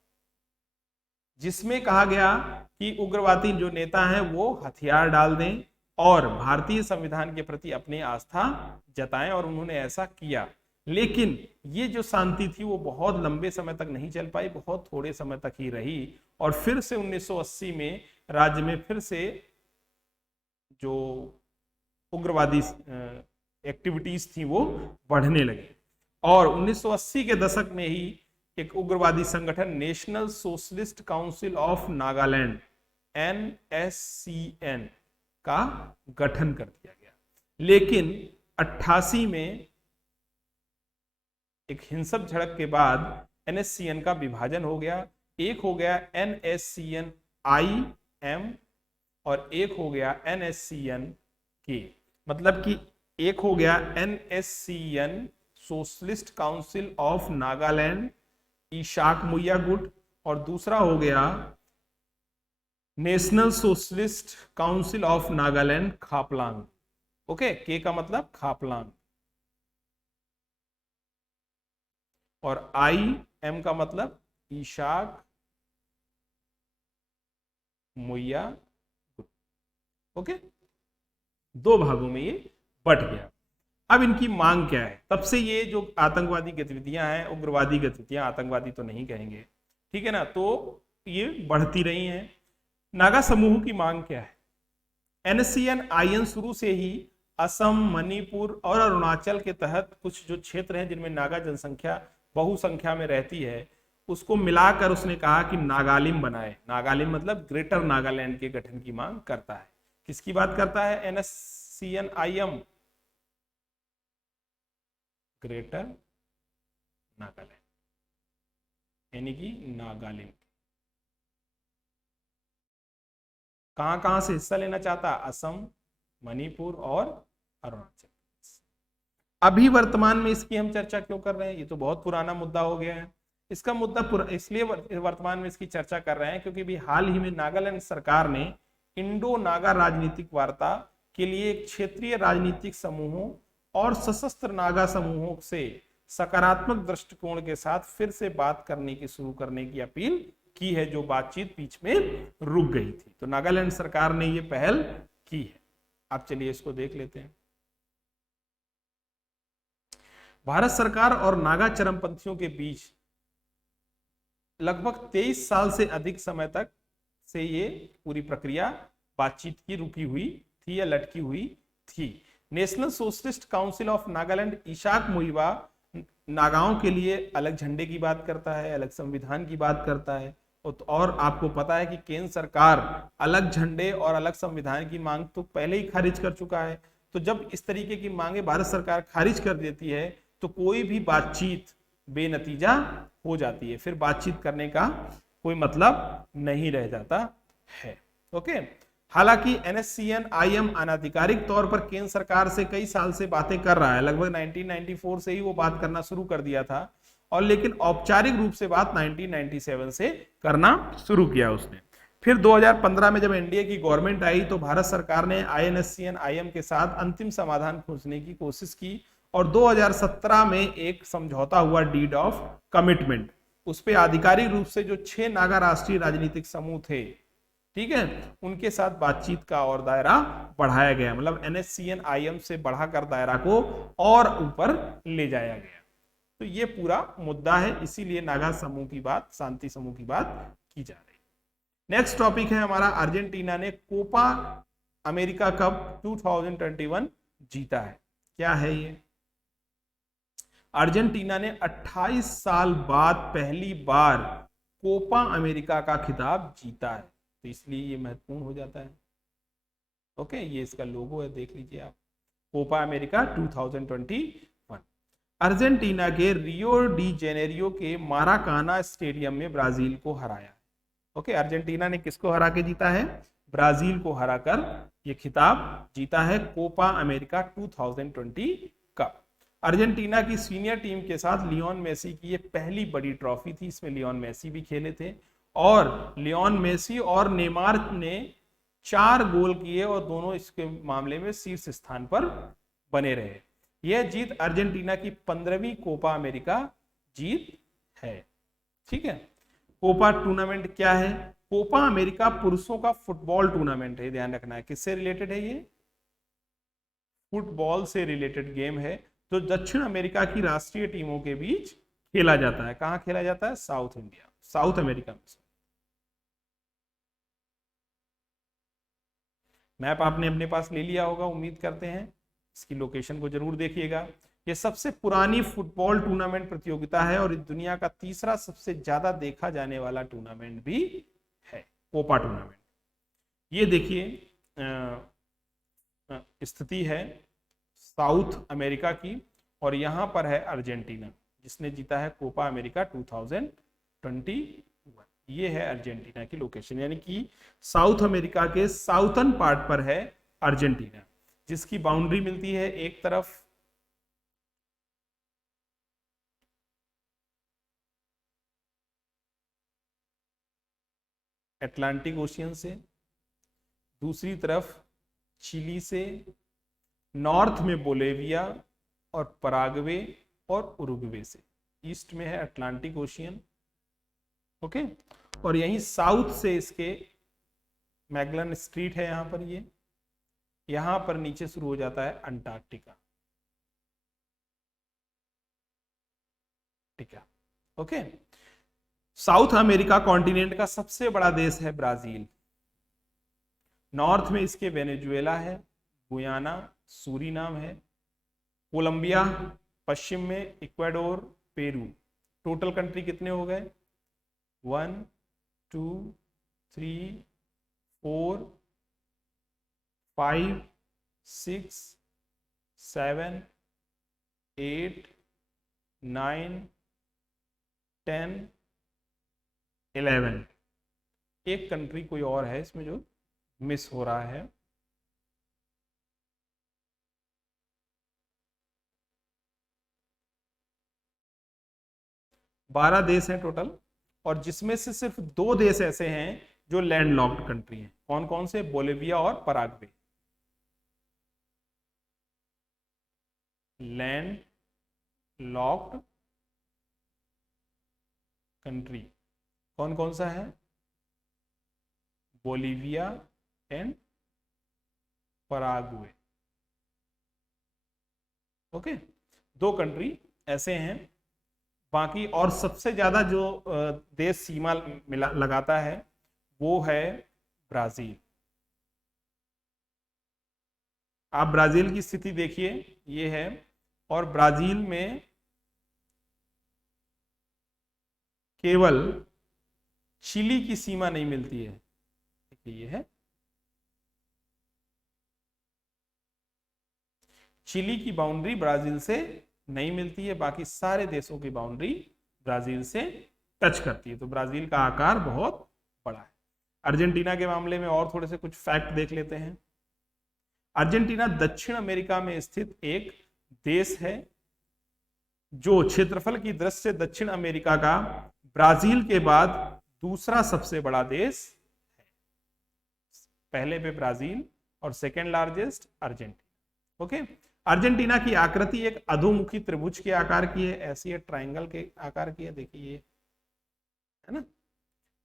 जिसमें कहा गया कि उग्रवादी जो नेता हैं वो हथियार डाल दें और भारतीय संविधान के प्रति अपनी आस्था जताएं, और उन्होंने ऐसा किया। लेकिन ये जो शांति थी वो बहुत लंबे समय तक नहीं चल पाई, बहुत थोड़े समय तक ही रही, और फिर से 1980 में राज्य में फिर से जो उग्रवादी एक्टिविटीज थी वो बढ़ने लगी, और 1980 के दशक में ही एक उग्रवादी संगठन national socialist council of Nagaland NSCN का गठन कर दिया गया। लेकिन 88 में एक हिंसक झड़प के बाद NSCN का विभाजन हो गया, एक हो गया NSCN IM और एक हो गया NSCN K। मतलब कि एक हो गया NSCN socialist council of Nagaland Isak Muivah गुट, और दूसरा हो गया national socialist council of Nagaland Khaplang. Okay, के का मतलब खापलांग, और IM का मतलब ईशाक मुया गुट। ओके, दो भागों में ये बट गया। अब इनकी मांग क्या है? तब से ये जो आतंकवादी गतिविधियां हैं, उग्रवादी गतिविधियां, आतंकवादी तो नहीं कहेंगे, ठीक है ना, तो ये बढ़ती रही हैं। नागा समूह की मांग क्या है? NSCN IM शुरू से ही असम, मणिपुर और अरुणाचल के तहत कुछ जो क्षेत्र हैं जिनमें नागा जनसंख्या बहुसंख्या में रहती है, उसको मिलाकर उसने कहा कि नागालिम बनाए। नागालिम मतलब ग्रेटर नागालैंड के गठन की मांग करता है। किसकी बात करता है? NSCN IM, ग्रेटर नागालैंड, यानी कि नागालैंड। कहां कहां से हिस्सा लेना चाहता? असम, मणिपुर और अरुणाचल। अभी वर्तमान में इसकी हम चर्चा क्यों कर रहे हैं? ये तो बहुत पुराना मुद्दा हो गया है। इसका मुद्दा इसलिए वर्तमान में इसकी चर्चा कर रहे हैं क्योंकि भी हाल ही में नागालैंड सरकार ने इंडो नागा राजनीतिक वार्ता के लिए एक क्षेत्रीय राजनीतिक समूहों और सशस्त्र नागा समूहों से सकारात्मक दृष्टिकोण के साथ फिर से बात करने की शुरू करने की अपील की है, जो बातचीत बीच में रुक गई थी। तो नागालैंड सरकार ने ये पहल की है। अब चलिए इसको देख लेते हैं। भारत सरकार और नागा चरमपंथियों के बीच लगभग 23 साल से अधिक समय तक से ये पूरी प्रक्रिया बातचीत की रुकी हुई थी या लटकी हुई थी। National socialist council of Nagaland Isak Muivah नागाओं के लिए अलग झंडे की बात करता है, अलग संविधान की बात करता है, और आपको पता है कि केंद्र सरकार अलग झंडे और अलग संविधान की मांग तो पहले ही खारिज कर चुका है। तो जब इस तरीके की मांगे भारत सरकार खारिज कर देती है तो कोई भी बातचीत बेनतीजा हो जाती है, फिर बातचीत करने का कोई मतलब नहीं रह जाता है। ओके, हालांकि NSCN IM अनाधिकारिक तौर पर केंद्र सरकार से कई साल से बातें कर रहा है, लगभग 1994 से ही वो बात करना शुरू कर दिया था, और लेकिन औपचारिक रूप से बात 1997 से करना शुरू किया उसने। फिर 2015 में जब NDA की गवर्नमेंट आई तो भारत सरकार ने NSCN IM के साथ अंतिम समाधान खोजने की कोशिश की, और 2017 में एक समझौता हुआ, डीड ऑफ कमिटमेंट। उस पर आधिकारिक रूप से जो 6 नागा राष्ट्रीय राजनीतिक समूह थे, ठीक है, उनके साथ बातचीत का और दायरा बढ़ाया गया। मतलब NSCN IM से बढ़ाकर दायरा को और ऊपर ले जाया गया। तो ये पूरा मुद्दा है, इसीलिए नागा समूह की बात, शांति समूह की बात की जा रही है। नेक्स्ट टॉपिक है हमारा, अर्जेंटीना ने कोपा अमेरिका कप 2021 जीता है। क्या है ये? अर्जेंटीना ने 28 साल बाद पहली बार कोपा अमेरिका का खिताब जीता है, तो इसलिए ये महत्वपूर्ण हो जाता है। ओके, ये इसका लोगो है, देख लीजिए आप, कोपा अमेरिका 2021। अर्जेंटीना के रियो डी जेनेरियो के माराकाना स्टेडियम में ब्राजील को हराया। ओके, अर्जेंटीना ने किसको हरा के जीता है? ब्राजील को हराकर ये खिताब जीता है, कोपा अमेरिका 2020 का। अर्जेंटीना की सीनियर टीम के साथ लियोन मेसी की ये पहली बड़ी ट्रॉफी थी, इसमें लियोन मेसी भी खेले थे और लियोन मेसी और नेमार ने 4 गोल किए और दोनों इसके मामले में शीर्ष स्थान पर बने रहे। यह जीत अर्जेंटीना की 15वीं कोपा अमेरिका जीत है। ठीक है, कोपा टूर्नामेंट क्या है? कोपा अमेरिका पुरुषों का फुटबॉल टूर्नामेंट है, ध्यान रखना है। किससे रिलेटेड है ये? फुटबॉल से रिलेटेड गेम है जो दक्षिण अमेरिका की राष्ट्रीय टीमों के बीच खेला जाता है। कहां खेला जाता है? साउथ अमेरिका में। मैप आपने अपने पास ले लिया होगा, उम्मीद करते हैं। इसकी लोकेशन को जरूर देखिएगा। यह सबसे पुरानी फुटबॉल टूर्नामेंट प्रतियोगिता है और दुनिया का तीसरा सबसे ज्यादा देखा जाने वाला टूर्नामेंट भी है, कोपा टूर्नामेंट। ये देखिए स्थिति है साउथ अमेरिका की और यहां पर है अर्जेंटीना, जिसने जीता है कोपा अमेरिका 2021। ये है अर्जेंटीना की लोकेशन, यानी कि साउथ अमेरिका के साउथर्न पार्ट पर है अर्जेंटीना, जिसकी बाउंड्री मिलती है एक तरफ अटलांटिक ओशियन से, दूसरी तरफ चिली से, नॉर्थ में बोलेविया और पराग्वे और उरुग्वे से। ईस्ट में है अटलांटिक ओशियन, ओके। और यहीं साउथ से इसके मैगलन स्ट्रीट है, यहां पर ये, यहां पर नीचे शुरू हो जाता है अंटार्कटिका। ठीक है, ओके। साउथ अमेरिका कॉन्टिनेंट का सबसे बड़ा देश है ब्राजील। नॉर्थ में इसके वेनेजुएला है, गुयाना, सूरीनाम है, कोलंबिया, पश्चिम में इक्वाडोर, पेरू। टोटल कंट्री कितने हो गए? 1 2 3 4 5 6 7 8 9 10 11। एक कंट्री कोई और है इसमें जो मिस हो रहा है। बारह देश हैं टोटल, और जिसमें से सिर्फ 2 देश ऐसे हैं जो लैंडलॉक्ड कंट्री हैं। कौन कौन से? बोलिविया और पराग्वे। लैंड लॉक्ड कंट्री कौन कौन सा है? Bolivia and Paraguay. Okay, 2 country ऐसे हैं। बाकी और सबसे ज्यादा जो देश सीमा लगाता है वो है ब्राजील। आप ब्राजील की स्थिति देखिए, ये है, और ब्राजील में केवल चिली की सीमा नहीं मिलती है। देखिए ये है, चिली की बाउंड्री ब्राजील से नहीं मिलती है, बाकी सारे देशों की बाउंड्री ब्राजील से टच करती है। तो ब्राजील का आकार बहुत बड़ा है। अर्जेंटीना के मामले में और थोड़े से कुछ फैक्ट देख लेते हैं। अर्जेंटीना दक्षिण अमेरिका में स्थित एक देश है जो क्षेत्रफल की दृष्टि से दक्षिण अमेरिका का ब्राजील के बाद दूसरा सबसे बड़ा देश है। पहले पे ब्राजील और second largest Argentina. Okay, Argentina की आकृति एक अधोमुखी त्रिभुज के आकार की है, ऐसी है, ट्राइंगल के आकार की है। देखिए ये है ना,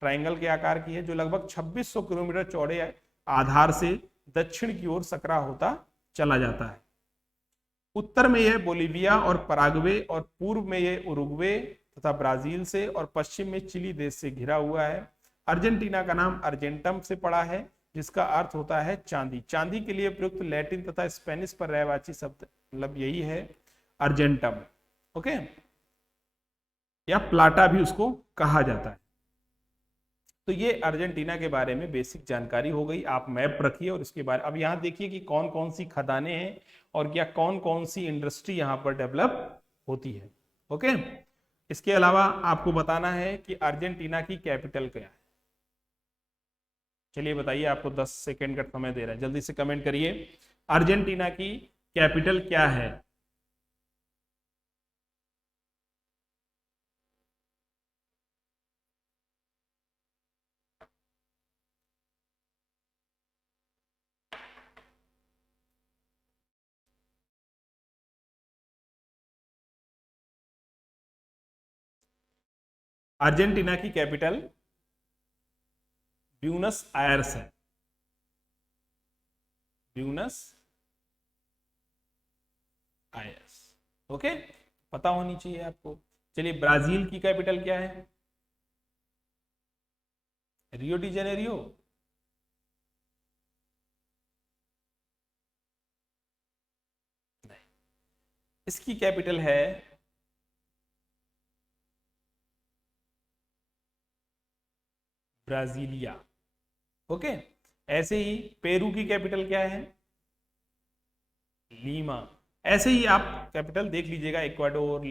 ट्राइंगल के आकार की है, जो लगभग 2600 किलोमीटर चौड़े आधार से दक्षिण की ओर सकरा होता चला जाता है। उत्तर में यह बोलिविया और पराग्वे, और पूर्व में यह उरुग्वे तथा ब्राजील से, और पश्चिम में चिली देश से घिरा हुआ है। अर्जेंटीना का नाम अर्जेंटम से पड़ा है, जिसका अर्थ होता है चांदी। चांदी के लिए प्रयुक्त लैटिन तथा स्पेनिश पर रहवाची शब्द मतलब यही है, अर्जेंटम। ओके, या प्लाटा भी उसको कहा जाता है। तो ये अर्जेंटीना के बारे में बेसिक जानकारी हो गई। आप मैप रखिए और इसके बारे, अब यहाँ देखिए कि कौन कौन सी खदानें हैं और क्या कौन कौन सी इंडस्ट्री यहाँ पर डेवलप होती है। ओके, इसके अलावा आपको बताना है कि अर्जेंटीना की कैपिटल क्या है। चलिए बताइए, आपको 10 सेकेंड का समय दे रहा है, जल्दी से कमेंट करिए। अर्जेंटीना की कैपिटल क्या है? अर्जेंटीना की कैपिटल ब्यूनस आयर्स है। Buenos Aires. ओके, पता होनी चाहिए आपको। चलिए, ब्राजील की कैपिटल क्या है? Rio de Janeiro? नहीं, इसकी कैपिटल है ब्राजीलिया। ओके, ऐसे ही पेरू की कैपिटल क्या है? लीमा। ऐसे ही आप कैपिटल देख लीजिएगा, Ecuador,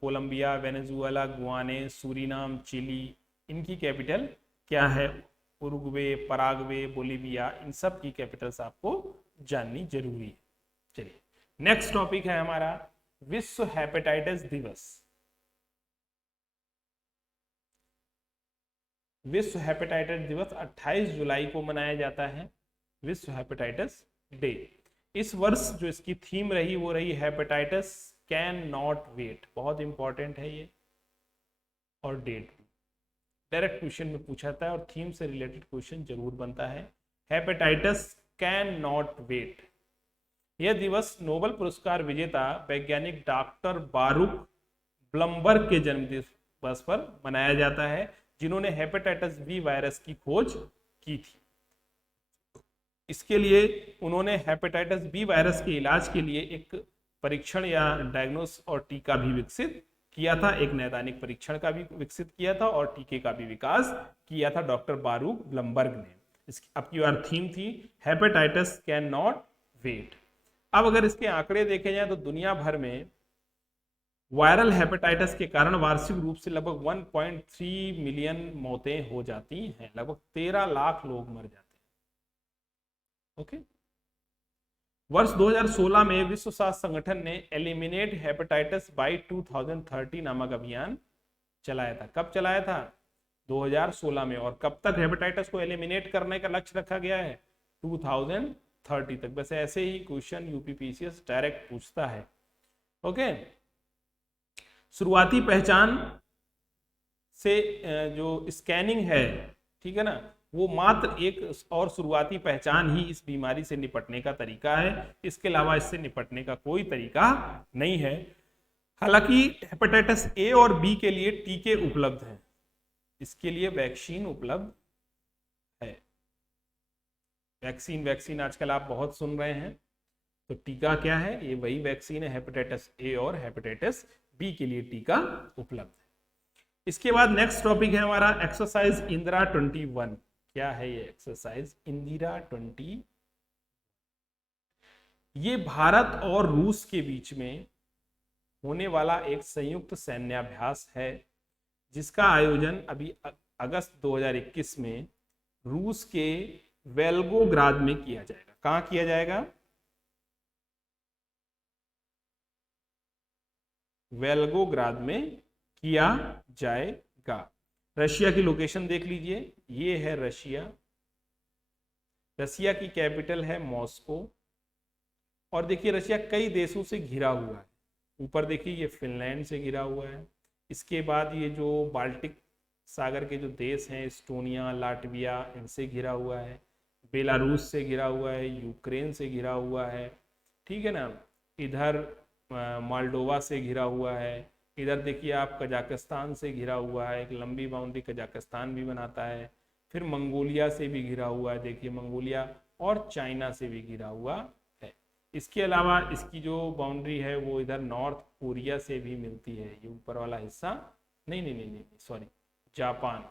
Colombia, Venezuela, Guyana, Suriname, Chile, इनकी कैपिटल क्या है? उरुग्वे, पराग्वे, बोलीविया, इन सब की कैपिटल्स आपको जाननी जरूरी है। चलिए, नेक्स्ट टॉपिक है हमारा विश्व हेपेटाइटिस दिवस। विश्व हेपेटाइटिस दिवस 28 जुलाई को मनाया जाता है, विश्व हेपेटाइटिस डे। इस वर्ष जो इसकी थीम रही वो रही हेपेटाइटिस कैन नॉट वेट। बहुत इंपॉर्टेंट है ये, और डेट डायरेक्ट क्वेश्चन में पूछा था और थीम से रिलेटेड क्वेश्चन जरूर बनता है। Hepatitis can not wait. यह दिवस नोबेल पुरस्कार विजेता वैज्ञानिक डॉक्टर बारूक ब्लमबर्ग के जन्मदिवस पर मनाया जाता है, जिन्होंने हेपेटाइटिस बी वायरस की खोज की थी। इसके लिए उन्होंने हेपेटाइटिस बी वायरस के इलाज के लिए एक परीक्षण या डायग्नोस और टीका भी विकसित किया था। एक नैदानिक परीक्षण का भी विकसित किया था और टीके का भी विकास किया था डॉक्टर बारूक ब्लमबर्ग ने। इसकी अब की बार थीम थी हेपेटाइटिस कैन नॉट वेट। अब अगर इसके आंकड़े देखे जाए तो दुनिया भर में वायरल हेपेटाइटिस के कारण वार्षिक रूप से लगभग 1.3 मिलियन मौतें हो जाती हैं, लगभग 13 लाख लोग मर जाते हैं। ओके, वर्ष 2016 में विश्व स्वास्थ्य संगठन ने एलिमिनेट हेपेटाइटिस बाय 2030 नामक अभियान चलाया था। कब चलाया था? 2016 में। और कब तक हेपेटाइटिस को एलिमिनेट करने का लक्ष्य रखा गया है? 2030 तक। वैसे ऐसे ही क्वेश्चन यूपीपीसीएस डायरेक्ट पूछता है। ओके, शुरुआती पहचान से जो स्कैनिंग है, ठीक है ना, वो मात्र एक और शुरुआती पहचान ही इस बीमारी से निपटने का तरीका है। इसके अलावा इससे निपटने का कोई तरीका नहीं है। हालांकि हेपेटाइटिस ए और बी के लिए टीके उपलब्ध हैं, इसके लिए वैक्सीन उपलब्ध है। वैक्सीन आजकल आप बहुत सुन रहे हैं, तो टीका क्या है? ये वही वैक्सीन है, हेपेटाइटिस ए और हेपेटाइटिस बी के लिए टीका उपलब्ध है। इसके बाद नेक्स्ट टॉपिक है हमारा एक्सरसाइज इंदिरा 21। क्या है ये एक्सरसाइज इंदिरा 20? ये भारत और रूस के बीच में होने वाला एक संयुक्त सैन्याभ्यास है, जिसका आयोजन अभी अगस्त 2021 में रूस के वेल्गोग्राद में किया जाएगा। कहां किया जाएगा? वेल्गोग्राद में किया जाएगा। रशिया की लोकेशन देख लीजिए, ये है रशिया। रशिया की कैपिटल है मॉस्को। और देखिए रशिया कई देशों से घिरा हुआ है। ऊपर देखिए ये फिनलैंड से घिरा हुआ है। इसके बाद ये जो बाल्टिक सागर के जो देश हैं, एस्टोनिया, लाटविया, इनसे घिरा हुआ है। बेलारूस से घिरा हुआ है, यूक्रेन से घिरा हुआ है, ठीक है ना। इधर मोल्डोवा से घिरा हुआ है। इधर देखिए आप कजाकिस्तान से घिरा हुआ है, एक लंबी बाउंड्री कजाकिस्तान भी बनाता है। फिर मंगोलिया से भी घिरा हुआ है, देखिए मंगोलिया, और चाइना से भी घिरा हुआ है। इसके अलावा इसकी जो बाउंड्री है वो इधर नॉर्थ कोरिया से भी मिलती है। ये ऊपर वाला हिस्सा, नहीं नहीं नहीं नहीं sorry, Japan.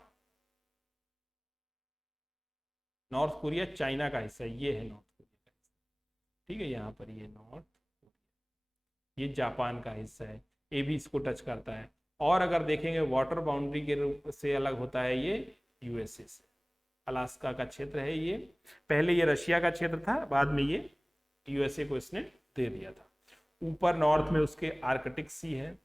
North Korea China का हिस्सा, ये है नॉर्थ कोरिया का हिस्सा, ठीक है। यहाँ पर ये नॉर्थ, ये जापान का हिस्सा है। ये भी इसको टच करता है। और अगर देखेंगे वाटर बाउंड्री के रूप से अलग होता है ये यूएसए से। अलास्का का क्षेत्र है ये, पहले ये रशिया का क्षेत्र था, बाद में ये यूएसए को इसने दे दिया था। ऊपर नॉर्थ में उसके आर्कटिक सी है।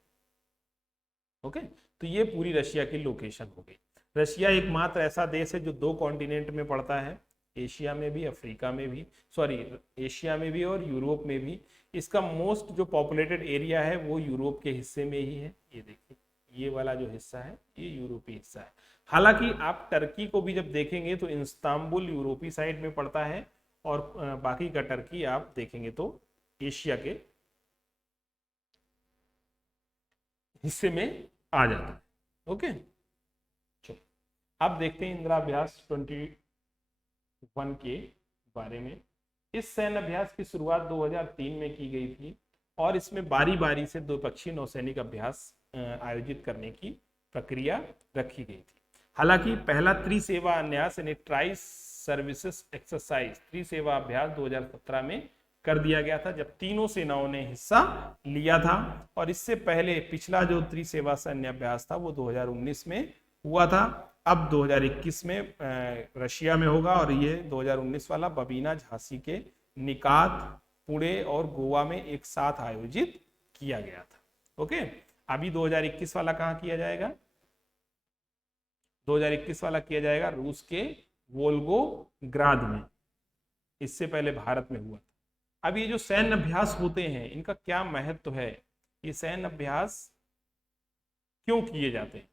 ओके, तो ये पूरी रशिया की लोकेशन हो गई। रशिया एकमात्र ऐसा देश है जो 2 कॉन्टिनेंट में पड़ता है, एशिया में भी, अफ्रीका में भी, सॉरी एशिया में भी और यूरोप में भी। इसका मोस्ट जो पॉपुलेटेड एरिया है वो यूरोप के हिस्से में ही है। ये देखिए, ये वाला जो हिस्सा है ये यूरोपीय हिस्सा है। हालांकि आप टर्की को भी जब देखेंगे तो इस्तांबुल यूरोपीय साइड में पड़ता है, और बाकी का टर्की आप देखेंगे तो एशिया के हिस्से में आ जाता है। ओके, चलो अब देखते हैं इंद्राभ्यास 21 के बारे में। इस सैन्य अभ्यास की शुरुआत 2003 में की गई थी, और इसमें बारी बारी से द्विपक्षीय नौसैनिक अभ्यास आयोजित करने की प्रक्रिया रखी गई थी। हालांकि पहला त्रिसेवा अन्यास यानी ट्राई सर्विसेज एक्सरसाइज, त्रिसेवा अभ्यास 2017 में कर दिया गया था, जब तीनों सेनाओं ने हिस्सा लिया था। और इससे पहले पिछला जो त्रिसेवा सैन्य अभ्यास था वो 2019 में हुआ था। अब 2021 में रशिया में होगा, और ये 2019 वाला बबीना झांसी के निकात, पुणे और गोवा में एक साथ आयोजित किया गया था। ओके, अभी 2021 वाला कहाँ किया जाएगा? 2021 वाला किया जाएगा रूस के वोल्गोग्राद में। इससे पहले भारत में हुआ था। अब ये जो सैन्य अभ्यास होते हैं इनका क्या महत्व है, ये सैन्य अभ्यास क्यों किए जाते हैं?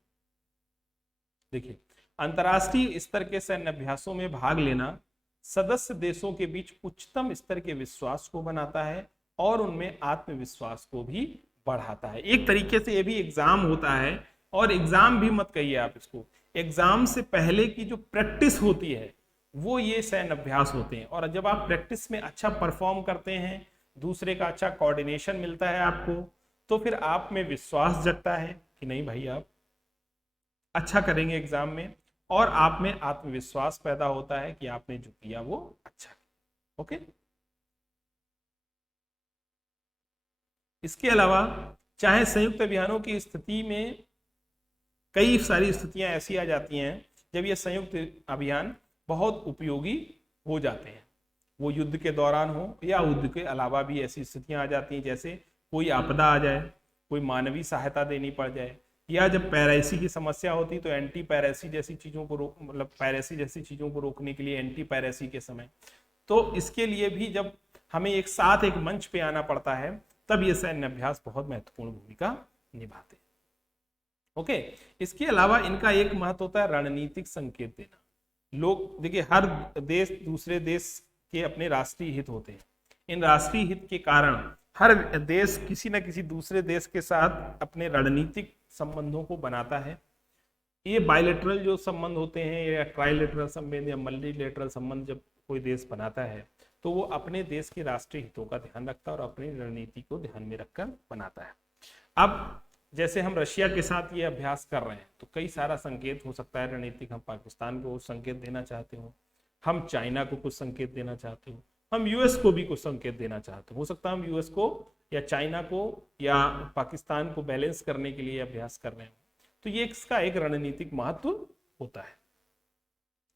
देखिए, अंतर्राष्ट्रीय स्तर के सैन्य अभ्यासों में भाग लेना सदस्य देशों के बीच उच्चतम स्तर के विश्वास को बनाता है और उनमें आत्मविश्वास को भी बढ़ाता है। एक तरीके से ये भी एग्जाम होता है, और एग्जाम भी मत कहिए आप इसको, एग्जाम से पहले की जो प्रैक्टिस होती है वो ये सैन्य अभ्यास होते हैं। और जब आप प्रैक्टिस में अच्छा परफॉर्म करते हैं, दूसरे का अच्छा कोऑर्डिनेशन मिलता है आपको, तो फिर आप में विश्वास जगता है कि नहीं भाई आप अच्छा करेंगे एग्जाम में, और आप में आत्मविश्वास पैदा होता है कि आपने जो किया वो अच्छा किया। ओके, इसके अलावा चाहे संयुक्त अभियानों की स्थिति में कई सारी स्थितियां ऐसी आ जाती हैं जब ये संयुक्त अभियान बहुत उपयोगी हो जाते हैं, वो युद्ध के दौरान हो या युद्ध के अलावा भी ऐसी स्थितियां आ जाती हैं, जैसे कोई आपदा आ जाए, कोई मानवीय सहायता देनी पड़ जाए, या जब पैरेसी की समस्या होती तो एंटी पैरेसी जैसी चीजों को मतलब पैरेसी जैसी चीजों को रोकने के लिए एंटी पैरेसी के समय, तो इसके लिए भी जब हमें एक साथ एक मंच पे आना पड़ता है तब ये सैन्य अभ्यास बहुत महत्वपूर्ण भूमिका निभाते हैं। ओके, इसके अलावा इनका एक महत्व होता है रणनीतिक संकेत देना। लोग देखिए, हर देश दूसरे देश के अपने राष्ट्रीय हित होते हैं, इन राष्ट्रीय हित के कारण हर देश किसी न किसी दूसरे देश के साथ अपने रणनीतिक संबंधों को बनाता है। ये बायलैटरल जो संबंध होते हैं या ट्राइलेटरल संबंध या मल्टीलेटरल संबंध जब कोई देश बनाता है तो वो अपने देश के राष्ट्रीय हितों का ध्यान रखता है और अपनी रणनीति को ध्यान में रखकर बनाता है। अब जैसे हम रशिया के साथ ये अभ्यास कर रहे हैं तो कई सारा संकेत हो सकता है रणनीतिक, हम पाकिस्तान को संकेत देना चाहते हो, हम चाइना को कुछ संकेत देना चाहते हो, हम यूएस को भी कुछ संकेत देना चाहते हो सकता है हम यूएस को या चाइना को या पाकिस्तान को बैलेंस करने के लिए अभ्यास कर रहे हैं, तो ये इसका एक रणनीतिक महत्व होता है।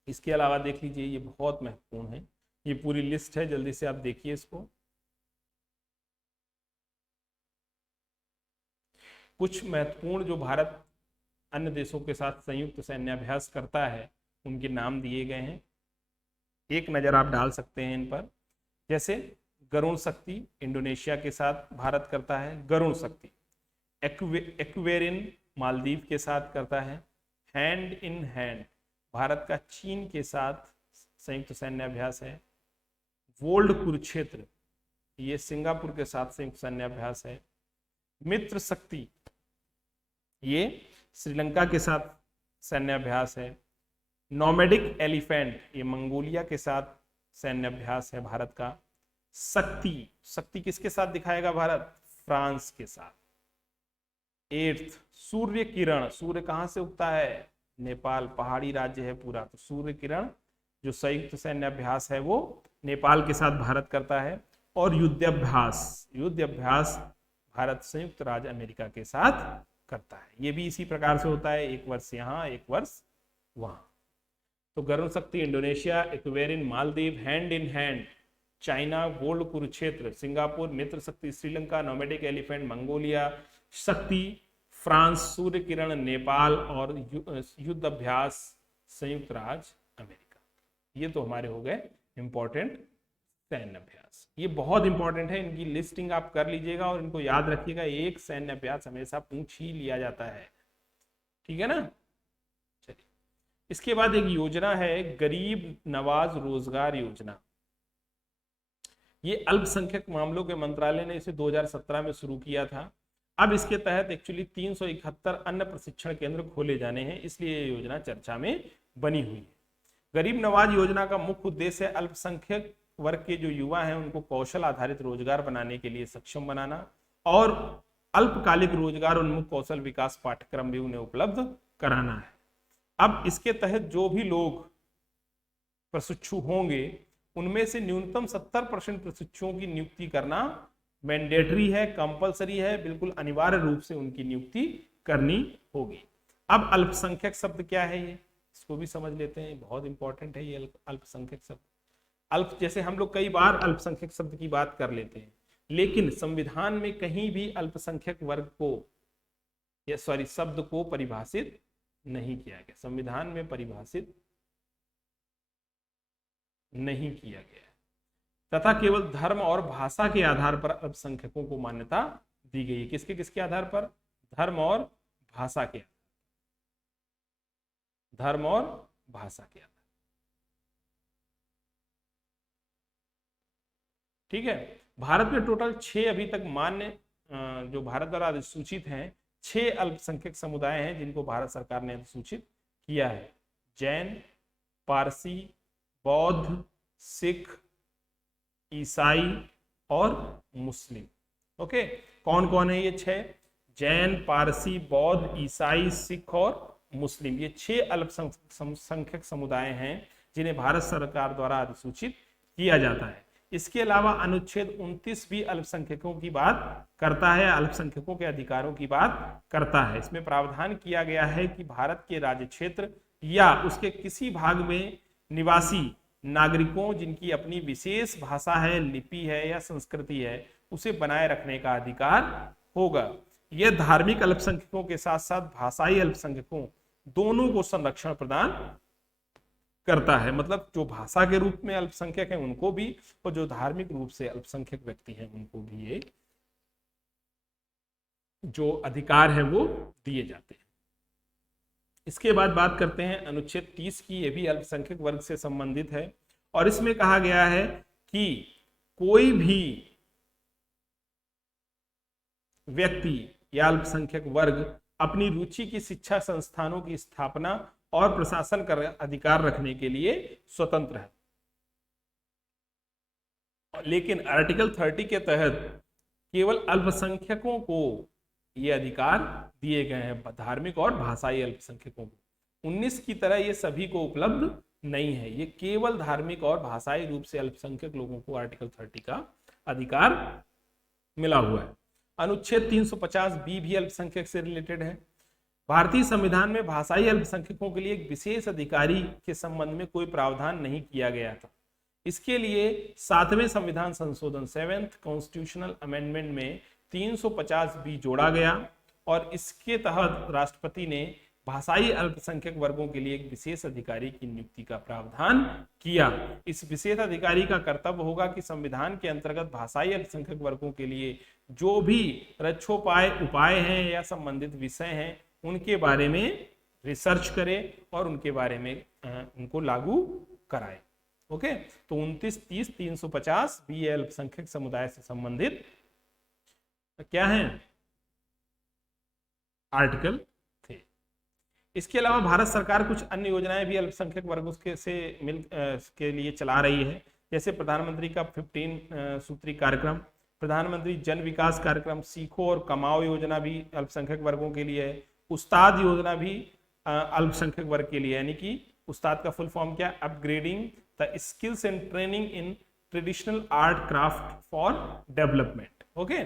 इसके अलावा देख लीजिए, ये बहुत महत्वपूर्ण है, ये पूरी लिस्ट है, जल्दी से आप देखिए इसको। कुछ महत्वपूर्ण जो भारत अन्य देशों के साथ संयुक्त सैन्य अभ्यास करता है उनके नाम दिए गए हैं, एक नजर आप डाल सकते हैं इन पर। जैसे गरुण शक्ति इंडोनेशिया के साथ भारत करता है, गरुण शक्ति। एक्वेरिन मालदीव के साथ करता है। हैंड इन हैंड भारत का चीन के साथ संयुक्त सैन्य अभ्यास है। वोल्ड कुरुक्षेत्र ये सिंगापुर के साथ संयुक्त सैन्य अभ्यास है। मित्र शक्ति ये श्रीलंका के साथ सैन्य अभ्यास है। नोमैडिक एलिफेंट ये मंगोलिया के साथ सैन्य अभ्यास है भारत का। शक्ति किसके साथ दिखाएगा भारत? फ्रांस के साथ। एर्थ सूर्य किरण, सूर्य कहां से उगता है? नेपाल, पहाड़ी राज्य है पूरा, तो सूर्य किरण जो संयुक्त सैन्य अभ्यास है वो नेपाल के साथ भारत करता है। और युद्धाभ्यास भारत संयुक्त राज्य अमेरिका के साथ करता है। ये भी इसी प्रकार से होता है, एक वर्ष यहाँ एक वर्ष वहां। तो Garuda Shakti Indonesia, Ekuverin Maldives, hand in hand China, gold Kurukshetra Singapore, Mitra Shakti Sri Lanka, nomadic elephant Mongolia, Shakti France, Surya Kiran Nepal और युद्ध अभ्यास संयुक्त राज्य अमेरिका। ये तो हमारे हो गए इंपॉर्टेंट सैन्य अभ्यास। ये बहुत इंपॉर्टेंट है, इनकी लिस्टिंग आप कर लीजिएगा और इनको याद रखिएगा। एक सैन्य अभ्यास हमेशा पूछ ही लिया जाता है, ठीक है ना। चलिए, इसके बाद एक योजना है गरीब नवाज रोजगार योजना। ये अल्पसंख्यक मामलों के मंत्रालय ने इसे 2017 में शुरू किया था। अब इसके तहत एक्चुअली 371 अन्य प्रशिक्षण केंद्र खोले जाने हैं, इसलिए ये योजना चर्चा में बनी हुई है। गरीब नवाज योजना का मुख्य उद्देश्य है अल्पसंख्यक वर्ग के जो युवा हैं उनको कौशल आधारित रोजगार बनाने के लिए सक्षम बनाना और अल्पकालिक रोजगार उन्मुख कौशल विकास पाठ्यक्रम भी उन्हें उपलब्ध कराना है। अब इसके तहत जो भी लोग प्रशिक्षु होंगे उनमें से न्यूनतम 70% प्रशिक्षुओं की नियुक्ति करना मैंडेटरी है, कंपलसरी है, बिल्कुल अनिवार्य रूप से उनकी नियुक्ति करनी होगी। अब अल्पसंख्यक शब्द क्या है, ये इसको भी समझ लेते हैं, बहुत इंपॉर्टेंट है ये अल्पसंख्यक शब्द। अल्प जैसे हम लोग कई बार अल्पसंख्यक शब्द की बात कर लेते हैं, लेकिन संविधान में कहीं भी अल्पसंख्यक वर्ग को या शब्द को परिभाषित नहीं किया गया, संविधान में परिभाषित नहीं किया गया तथा केवल धर्म और भाषा के आधार पर अल्पसंख्यकों को मान्यता दी गई है। किसके किसके आधार पर? धर्म और भाषा के, धर्म और भाषा के आधार। ठीक है, भारत में टोटल 6 अभी तक मान्य जो भारत द्वारा अधिसूचित हैं 6 अल्पसंख्यक समुदाय हैं जिनको भारत सरकार ने अधिसूचित किया है। जैन, पारसी, बौद्ध, सिख, ईसाई और मुस्लिम। ओके, कौन कौन है ये 6? जैन, पारसी, बौद्ध, ईसाई, सिख और मुस्लिम। ये 6 अल्पसंख्यक समुदाय हैं जिन्हें भारत सरकार द्वारा अधिसूचित किया जाता है। इसके अलावा अनुच्छेद 29 भी अल्पसंख्यकों की बात करता है, अल्पसंख्यकों के अधिकारों की बात करता है। इसमें प्रावधान किया गया है कि भारत के राज्य क्षेत्र या उसके किसी भाग में निवासी नागरिकों जिनकी अपनी विशेष भाषा है, लिपि है या संस्कृति है, उसे बनाए रखने का अधिकार होगा। यह धार्मिक अल्पसंख्यकों के साथ साथ भाषाई अल्पसंख्यकों दोनों को संरक्षण प्रदान करता है। मतलब जो भाषा के रूप में अल्पसंख्यक हैं उनको भी और जो धार्मिक रूप से अल्पसंख्यक व्यक्ति हैं उनको भी ये जो अधिकार है वो दिए जाते हैं। इसके बाद बात करते हैं अनुच्छेद 30 की। ये भी अल्पसंख्यक वर्ग से संबंधित है और इसमें कहा गया है कि कोई भी व्यक्ति या अल्पसंख्यक वर्ग अपनी रुचि की शिक्षा संस्थानों की स्थापना और प्रशासन का अधिकार रखने के लिए स्वतंत्र है। लेकिन आर्टिकल 30 के तहत केवल अल्पसंख्यकों को ये अधिकार दिए गए हैं, धार्मिक और भाषाई अल्पसंख्यकों को। 19 की तरह ये सभी को उपलब्ध नहीं है, ये केवल धार्मिक और भाषाई रूप से अल्पसंख्यक लोगों को आर्टिकल 30 का अधिकार मिला हुआ है। अनुच्छेद 350 बी भी अल्पसंख्यक से रिलेटेड है। भारतीय संविधान में भाषाई अल्पसंख्यकों के लिए एक विशेष अधिकारी के संबंध में कोई प्रावधान नहीं किया गया था। इसके लिए 7वें संविधान संशोधन 7th कॉन्स्टिट्यूशनल अमेंडमेंट में 350 बी जोड़ा गया और इसके तहत राष्ट्रपति ने भाषाई अल्पसंख्यक वर्गों के लिए एक विशेष अधिकारी की नियुक्ति का प्रावधान किया। इस विशेष अधिकारी का कर्तव्य होगा कि संविधान के अंतर्गत भाषाई अल्पसंख्यक वर्गों के लिए जो भी रक्षोपाय उपाय हैं या संबंधित विषय हैं उनके बारे में रिसर्च करे और उनके बारे में उनको लागू कराए। ओके, तो 29, 30, 350 भी अल्पसंख्यक समुदाय से संबंधित क्या है? आर्टिकल थे। इसके अलावा भारत सरकार कुछ अन्य योजनाएं भी अल्पसंख्यक वर्गों के लिए चला रही है, जैसे प्रधानमंत्री का 15 सूत्री कार्यक्रम, प्रधानमंत्री जन विकास कार्यक्रम, सीखो और कमाओ योजना भी अल्पसंख्यक वर्गों के लिए है। उस्ताद योजना भी अल्पसंख्यक वर्ग के लिए, यानी कि उस्ताद का फुल फॉर्म क्या? Upgrading the skills and training in traditional art craft for development. Okay,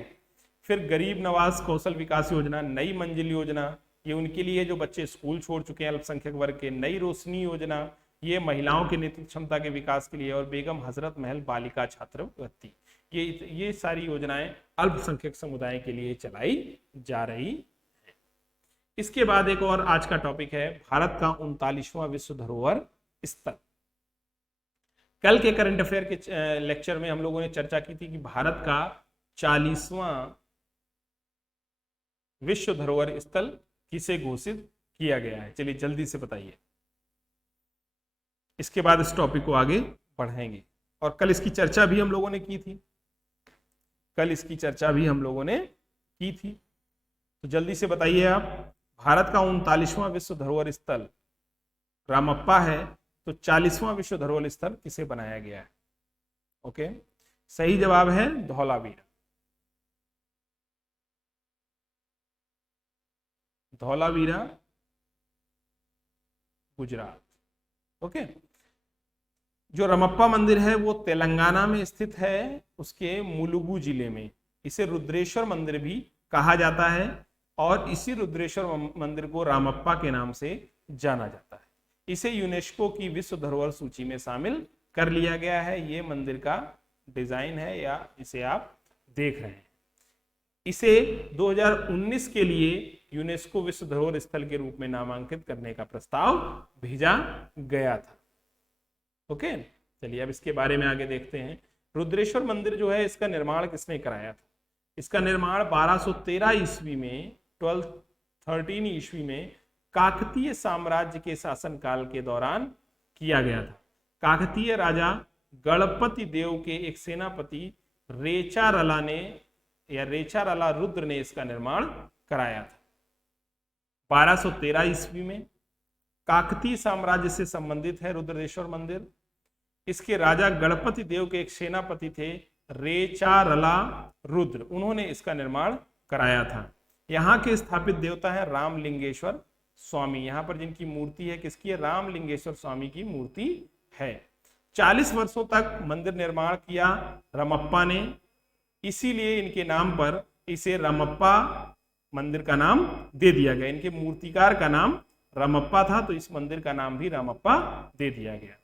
फिर गरीब नवाज कौशल विकास योजना, नई मंजिल योजना, ये उनके लिए जो बच्चे स्कूल छोड़ चुके हैं अल्पसंख्यक वर्ग के, नई रोशनी योजना, ये महिलाओं के नेतृत्व क्षमता के विकास के लिए, और बेगम हजरत महल बालिका छात्रवृत्ति, ये सारी योजनाएं अल्पसंख्यक समुदाय के लिए चलाई जा रही है। इसके बाद एक और आज का टॉपिक है भारत का 39वां विश्व धरोहर स्थल। कल के करंट अफेयर के लेक्चर में हम लोगों ने चर्चा की थी कि भारत का 40वां विश्व धरोहर स्थल किसे घोषित किया गया है। चलिए जल्दी से बताइए, इसके बाद इस टॉपिक को आगे बढ़ाएंगे। और कल इसकी चर्चा भी हम लोगों ने की थी, तो जल्दी से बताइए आप, भारत का 39वां विश्व धरोहर स्थल रामप्पा है, तो 40वां विश्व धरोहर स्थल किसे बनाया गया है? ओके, सही जवाब है धौलावीरा। धौलावीरा गुजरात। ओके, जो रमप्पा मंदिर है वो तेलंगाना में स्थित है, उसके मुलुगु जिले में। इसे रुद्रेश्वर मंदिर भी कहा जाता है और इसी रुद्रेश्वर मंदिर को रामप्पा के नाम से जाना जाता है। इसे यूनेस्को की विश्व धरोहर सूची में शामिल कर लिया गया है। ये मंदिर का डिजाइन है या इसे आप देख रहे हैं। इसे 2019 के लिए यूनेस्को विश्व धरोहर स्थल के रूप में नामांकित करने का प्रस्ताव भेजा गया था। ओके, चलिए अब इसके बारे में आगे देखते हैं। रुद्रेश्वर मंदिर जो है, इसका निर्माण किसने कराया था? इसका निर्माण 1213 ईस्वी में 1213 ईस्वी में काकतीय साम्राज्य के शासनकाल के दौरान किया गया था। काकतीय राजा गणपति देव के एक सेनापति रेचारला ने या रेचारला रुद्र ने इसका निर्माण कराया था 1213 ईस्वी में। काकतीय साम्राज्य से संबंधित है रुद्रेश्वर मंदिर। इसके राजा गणपति देव के एक सेनापति थे रेचारला रुद्र, उन्होंने इसका निर्माण कराया था। यहाँ के स्थापित देवता है रामलिंगेश्वर स्वामी। यहाँ पर जिनकी मूर्ति है किसकी है? रामलिंगेश्वर स्वामी की मूर्ति है। 40 वर्षों तक मंदिर निर्माण किया रमप्पा ने, इसीलिए इनके नाम पर इसे रमप्पा मंदिर का नाम दे दिया गया। इनके मूर्तिकार का नाम रामप्पा था, तो इस मंदिर का नाम भी रामप्पा दे दिया गया।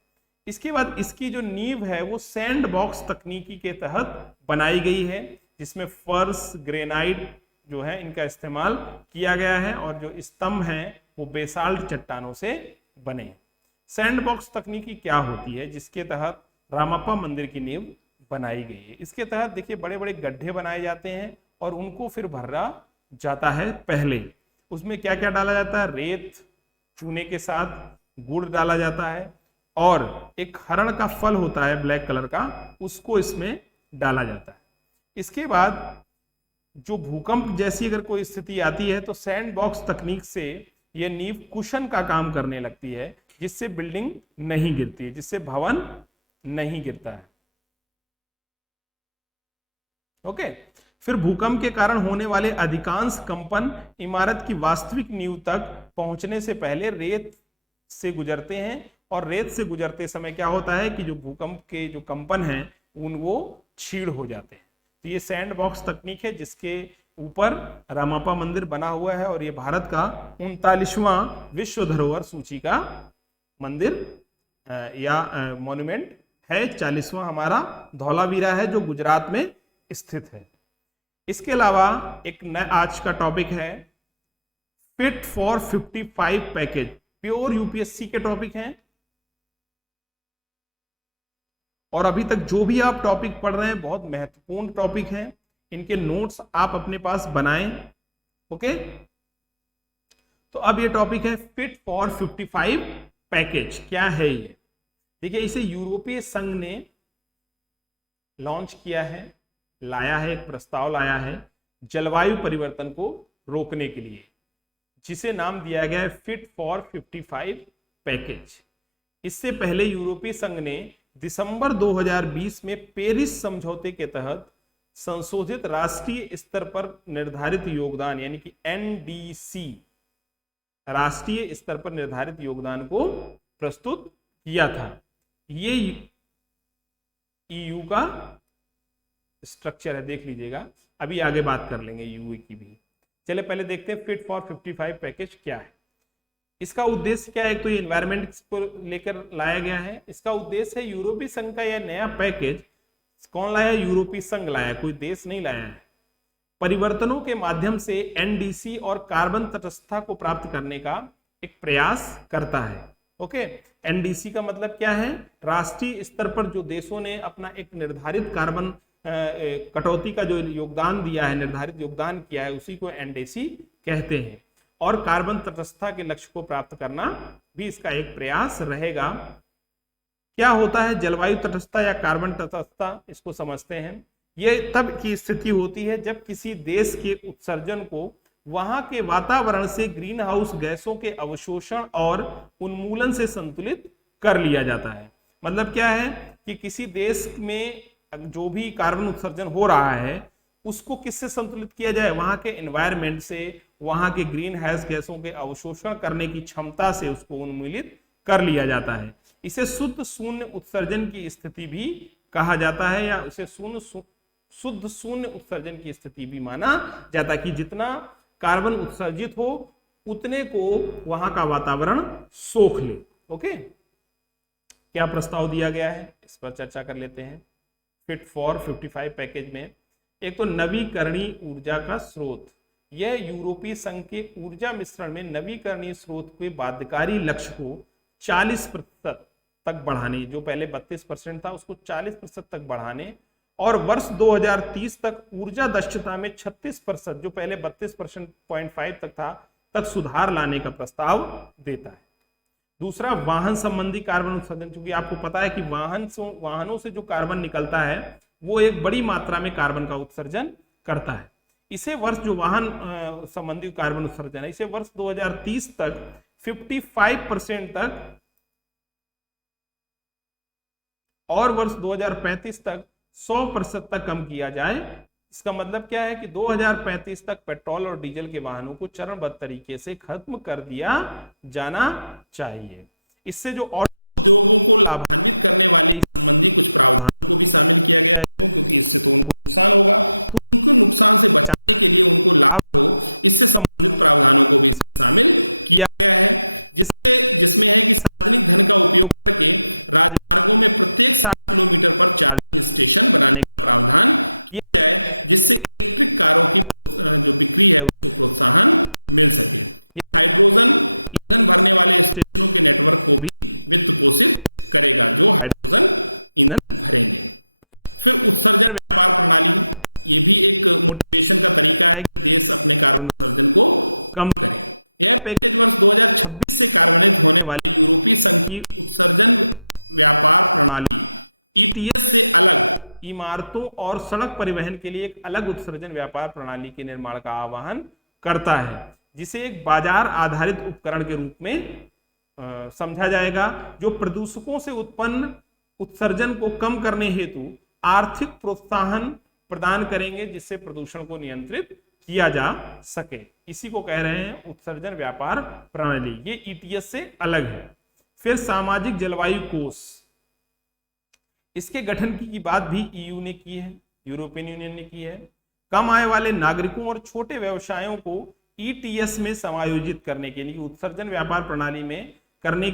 इसके बाद इसकी जो नींव है वो सैंड बॉक्स तकनीकी के तहत बनाई गई है, जिसमें फर्श, ग्रेनाइट जो है इनका इस्तेमाल किया गया है, और जो स्तंभ हैं वो बेसाल्ट चट्टानों से बने। सैंड बॉक्स तकनीकी क्या होती है? जिसके तहत रामप्पा मंदिर की नींव बनाई गई है। इसके तहत देखिए बड़े बड़े गड्ढे बनाए जाते हैं और उनको फिर भरा जाता है। पहले उसमें क्या क्या डाला जाता है? रेत, चूने के साथ गुड़ डाला जाता है, और एक हरण का फल होता है ब्लैक कलर का, उसको इसमें डाला जाता है। इसके बाद जो भूकंप जैसी अगर कोई स्थिति आती है तो सैंड बॉक्स तकनीक से यह नींव कुशन का काम करने लगती है, जिससे बिल्डिंग नहीं गिरती है, जिससे भवन नहीं गिरता है। ओके, फिर भूकंप के कारण होने वाले अधिकांश कंपन इमारत की वास्तविक नींव तक पहुंचने से पहले रेत से गुजरते हैं, और रेत से गुजरते समय क्या होता है कि जो भूकंप के जो कंपन हैं उन वो क्षीण हो जाते हैं। तो ये सैंड बॉक्स तकनीक है जिसके ऊपर रामप्पा मंदिर बना हुआ है, और ये भारत का 39वां विश्व धरोहर सूची का मंदिर या मॉन्यूमेंट है। 40वां हमारा धौलावीरा है जो गुजरात में स्थित है। इसके अलावा एक नया आज का टॉपिक है fit for 55 package. Pure UPSC के टॉपिक हैं, और अभी तक जो भी आप टॉपिक पढ़ रहे हैं बहुत महत्वपूर्ण टॉपिक हैं। इनके नोट्स आप अपने पास बनाएं। ओके, तो अब ये टॉपिक है फिट फॉर 55 पैकेज। क्या है ये? देखिए, इसे यूरोपीय संघ ने लॉन्च किया है, लाया है, एक प्रस्ताव लाया है जलवायु परिवर्तन को रोकने के लिए, जिसे नाम दिया गया है फिट फॉर 55 पैकेज। इससे पहले यूरोपीय संघ ने दिसंबर 2020 में पेरिस समझौते के तहत संशोधित राष्ट्रीय स्तर पर निर्धारित योगदान यानी कि एनडीसी राष्ट्रीय स्तर पर निर्धारित योगदान को प्रस्तुत किया था। ये ईयू का स्ट्रक्चर है, देख लीजिएगा। अभी आगे बात कर लेंगे यूए की भी। चले पहले देखते हैं फिट फॉर 55 पैकेज क्या है। इसका उद्देश्य क्या है? एक तो ये एनवायरमेंट को लेकर लाया गया है। इसका उद्देश्य है यूरोपीय संघ का यह नया पैकेज, कौन लाया? यूरोपीय संघ लाया, कोई देश नहीं लाया है। परिवर्तनों के माध्यम से एनडीसी और कार्बन तटस्थता को प्राप्त करने का एक प्रयास करता है। ओके, एनडीसी का मतलब क्या है? राष्ट्रीय स्तर पर जो देशों ने अपना एक निर्धारित कार्बन कटौती का जो योगदान दिया है, निर्धारित योगदान किया है, उसी को एनडीसी कहते हैं। और कार्बन तटस्थता के लक्ष्य को प्राप्त करना भी इसका एक प्रयास रहेगा। क्या होता है जलवायु तटस्थता या कार्बन तटस्थता? इसको समझते हैं। यह तब की स्थिति होती है जब किसी देश के उत्सर्जन को वहां के वातावरण से ग्रीन हाउस गैसों के अवशोषण और उन्मूलन से संतुलित कर लिया जाता है। मतलब क्या है कि किसी देश में जो भी कार्बन उत्सर्जन हो रहा है उसको किससे संतुलित किया जाए? वहां के एनवायरमेंट से, वहां के ग्रीन हाउस गैसों के अवशोषण करने की क्षमता से उसको उन्मूलित कर लिया जाता है। इसे शुद्ध शून्य उत्सर्जन की स्थिति भी कहा जाता है, या इसे शुद्ध शून्य उत्सर्जन की स्थिति भी माना जाता है कि जितना कार्बन उत्सर्जित हो उतने को वहां का वातावरण सोख ले। ओके, क्या प्रस्ताव दिया गया है इस पर चर्चा कर लेते हैं। फिट फॉर 55 पैकेज में एक तो नवीकरणीय ऊर्जा का स्रोत, यह यूरोपीय संघ के ऊर्जा मिश्रण में नवीकरणीय स्रोत के बाध्यकारी लक्ष्य को 40% तक बढ़ाने, जो पहले 32% था उसको 40% तक बढ़ाने, और वर्ष 2030 तक ऊर्जा दक्षता में 36%, जो पहले 32.5 तक था, तक सुधार लाने का प्रस्ताव देता है। दूसरा, वाहन संबंधी कार्बन उत्सर्जन, क्योंकि आपको पता है कि वाहनों से जो कार्बन निकलता है वो एक बड़ी मात्रा में कार्बन का उत्सर्जन करता है। इसे वर्ष जो वाहन संबंधी कार्बन उत्सर्जन है, इसे वर्ष 2030 तक 55% तक और वर्ष 2035 तक 100% तक कम किया जाए। इसका मतलब क्या है कि 2035 तक पेट्रोल और डीजल के वाहनों को चरणबद्ध तरीके से खत्म कर दिया जाना चाहिए। इससे जो और इमारतों और सड़क परिवहन के लिए एक अलग उत्सर्जन व्यापार प्रणाली के निर्माण का आह्वान करता है, जिसे एक बाजार आधारित उपकरण के रूप में समझा जाएगा, जो प्रदूषकों से उत्पन्न उत्सर्जन को कम करने हेतु आर्थिक प्रोत्साहन प्रदान करेंगे, जिससे प्रदूषण को नियंत्रित किया जा सके। इसी को कह रहे हैं उत्सर्जन व्यापार प्रणाली। ये ईटीएस से अलग है। फिर सामाजिक जलवायु कोष, इसके गठन की बात भी ईयू ने की है, यूरोपियन यूनियन ने की है। कम आय वाले नागरिकों और छोटे व्यवसायों को ईटीएस में समायोजित करने के लिए, उत्सर्जन व्यापार प्रणाली में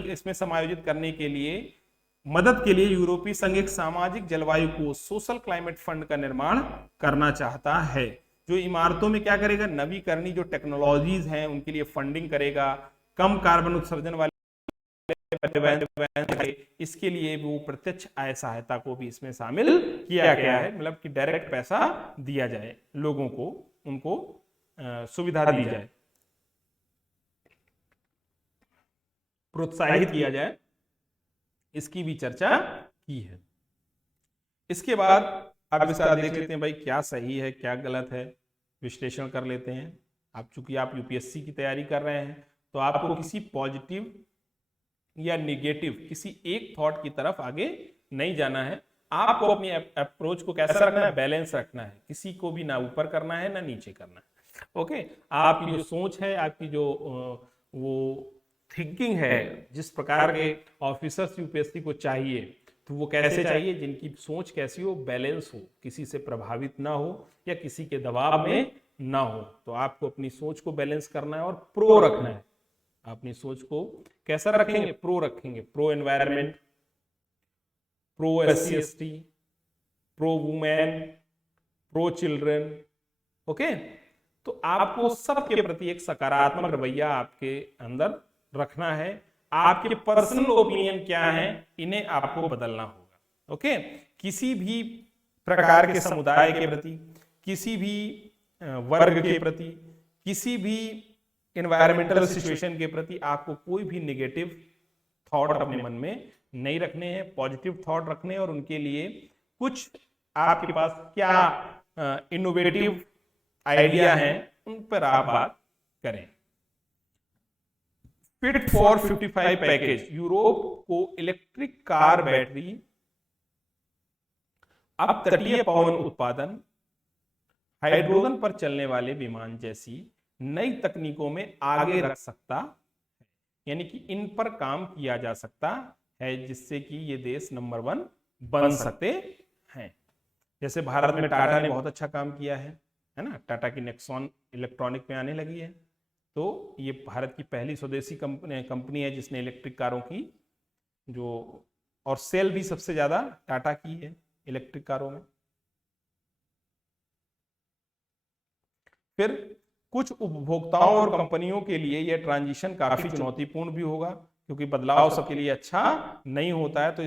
इसमें समायोजित करने के लिए मदद के लिए यूरोपीय संघ एक सामाजिक जलवायु कोष, सोशल क्लाइमेट फंड का निर्माण करना चाहता है, जो इमारतों में क्या करेगा, नवीकरणीय जो टेक्नोलॉजीज हैं उनके लिए फंडिंग करेगा, कम कार्बन उत्सर्जन वाले इसके लिए वो प्रत्यक्ष आय सहायता को भी इसमें शामिल किया गया है। मतलब कि डायरेक्ट पैसा दिया जाए लोगों को, उनको सुविधा दी जाए, प्रोत्साहित किया जाए, इसकी भी चर्चा की है। इसके बाद अब इसका देख लेते हैं भाई क्या सही है क्या गलत है, विश्लेषण कर लेते हैं। आप चूंकि आप यूपीएससी की तैयारी कर रहे हैं तो आपको किसी पॉजिटिव या निगेटिव किसी एक थॉट की तरफ आगे नहीं जाना है। आपको अपनी अप्रोच को कैसा रखना है, बैलेंस रखना है, किसी को भी ना ऊपर करना है ना नीचे करना है। ओके, आपकी जो सोच है, आपकी जो वो थिंकिंग है, जिस प्रकार के ऑफिसर्स यूपीएससी को चाहिए तो वो कैसे चाहिए? जिनकी सोच कैसी हो? बैलेंस हो, किसी से प्रभावित ना हो या किसी के दबाव में ना हो। तो आपको अपनी सोच को बैलेंस करना है और प्रो रखना है। अपनी सोच को कैसा रखेंगे? प्रो रखेंगे। Pro environment, pro SC/ST, pro women, pro children. Okay, तो आपको सबके प्रति एक सकारात्मक रवैया आपके अंदर रखना है। आपके पर्सनल ओपिनियन क्या है, इन्हें आपको बदलना होगा। ओके, किसी भी प्रकार के समुदाय के प्रति, किसी भी वर्ग के प्रति, किसी भी एनवायरमेंटल सिचुएशन के प्रति आपको कोई भी नेगेटिव थॉट अपने मन में नहीं रखने हैं, पॉजिटिव थॉट रखने हैं। और उनके लिए कुछ आपके पास क्या इनोवेटिव आइडिया हैं, उन पर आप बात करें। फिट फॉर 55 पैकेज, यूरोप को इलेक्ट्रिक कार, बैटरी, अब तटीय पवन उत्पादन, हाइड्रोजन पर चलने वाले विमान जैसी नई तकनीकों में आगे रख सकता है। यानी कि इन पर काम किया जा सकता है जिससे कि ये देश नंबर 1 बन सकते हैं। जैसे भारत में टाटा ने बहुत अच्छा काम किया है ना। टाटा की नेक्सॉन इलेक्ट्रॉनिक में आने लगी है। तो ये भारत की पहली स्वदेशी कंपनी है जिसने इलेक्ट्रिक कारों की जो, और सेल भी सबसे ज्यादा टाटा की है इलेक्ट्रिक कारों में। फिर कुछ उपभोक्ताओं और कंपनियों के लिए यह ट्रांजिशन काफी चुनौतीपूर्ण भी होगा, क्योंकि बदलाव सबके लिए अच्छा नहीं होता है। तो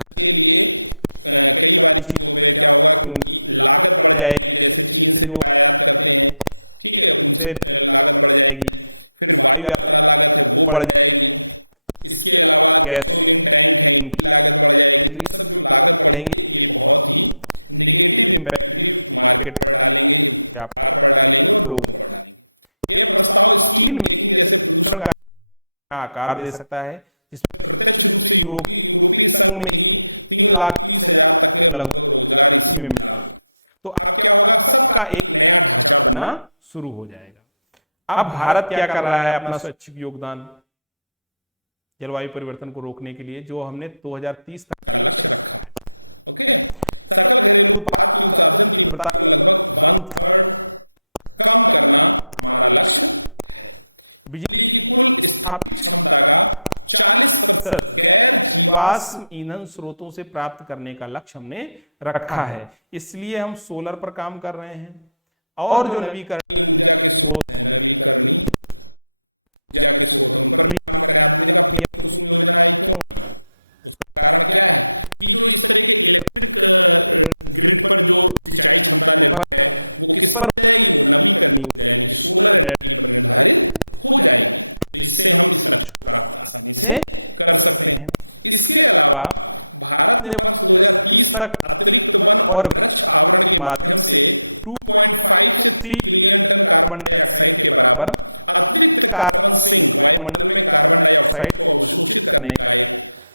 आकार दे सकता है जिसमें तो एक ना शुरू हो जाएगा। अब भारत क्या कर रहा है अपना स्वैच्छिक योगदान जलवायु परिवर्तन को रोकने के लिए, जो हमने 2030 तक पास ईंधन स्रोतों से प्राप्त करने का लक्ष्य हमने रखा है। इसलिए हम सोलर पर काम कर रहे हैं और जो नवीकरण और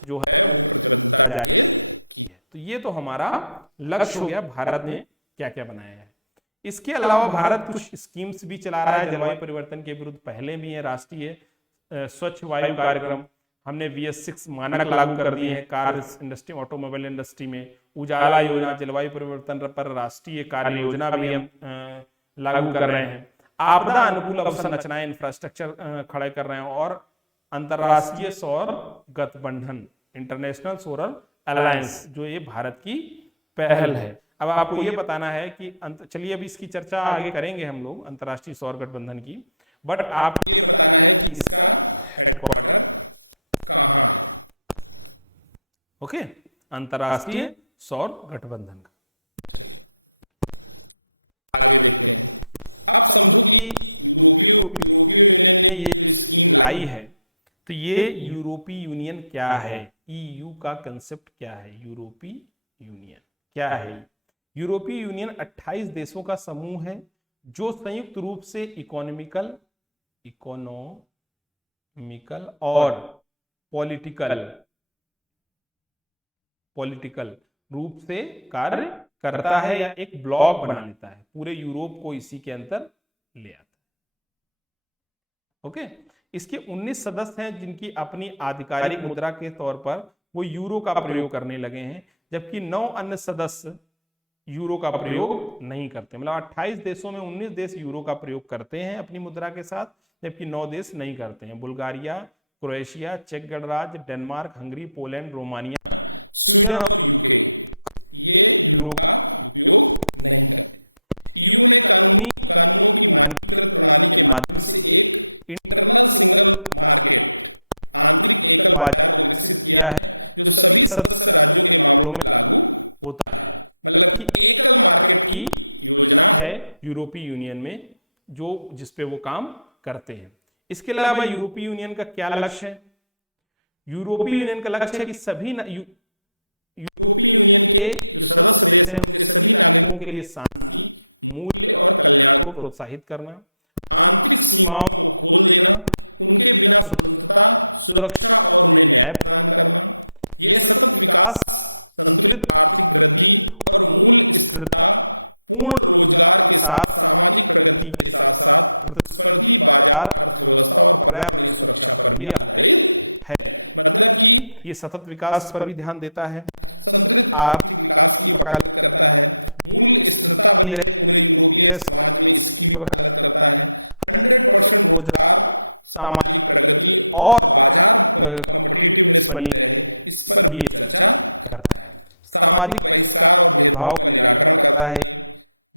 जो है, तो ये तो हमारा लक्ष्य हो गया भारत ने क्या क्या बनाया है। इसके अलावा भारत कुछ स्कीम्स भी चला रहा है जलवायु परिवर्तन के विरुद्ध। पहले भी है राष्ट्रीय स्वच्छ वायु कार्यक्रम, हमने VS6 मानक लागू कर दिए हैं कार इंडस्ट्री, ऑटोमोबाइल इंडस्ट्री में। उजाला योजना, जलवायु परिवर्तन पर राष्ट्रीय कार्य योजना भी हम लागू कर रहे हैं। आपदा अनुकूल अवसंरचनाएं, इंफ्रास्ट्रक्चर खड़े कर रहे हैं। और अंतरराष्ट्रीय सौर गठबंधन, इंटरनेशनल सोलर अलायंस, जो ये भारत की पहल है। अब आपको ये बताना है कि चलिए अभी इसकी चर्चा आगे करेंगे हम लोग अंतरराष्ट्रीय सौर गठबंधन की, बट आप ओके, अंतरराष्ट्रीय सौर गठबंधन का ये आई है। तो ये यूरोपीय यूनियन क्या है, EU का कंसेप्ट क्या है, यूरोपीय यूनियन क्या है? यूरोपीय यूनियन 28 देशों का समूह है जो संयुक्त रूप से इकोनॉमिकल और पॉलिटिकल रूप से कार्य करता है या एक ब्लॉक बना लेता है। पूरे यूरोप को इसी के अंदर ले आता है। ओके, इसके 19 सदस्य हैं जिनकी अपनी आधिकारिक मुद्रा के तौर पर वो यूरो का प्रयोग करने लगे हैं। जबकि 9 अन्य सदस्य यूरो का प्रयोग नहीं करते। मतलब 28 देशों में 19 देश यूरो का प्रयोग करते हैं अपनी मुद्रा के साथ, जबकि 9 देश नहीं करते हैं। बुल्गारिया, क्रोएशिया, चेक गणराज्य, Denmark, Hungary, Poland, Romania euro क्या है होता है यूरोपीय यूनियन में जो जिसपे वो काम करते हैं। इसके अलावा यूरोपीय यूनियन का क्या लक्ष्य है? यूरोपीय यूनियन का लक्ष्य है कि सभी के लिए मूल्य को प्रोत्साहित करना, ये सतत विकास पर भी ध्यान देता है। और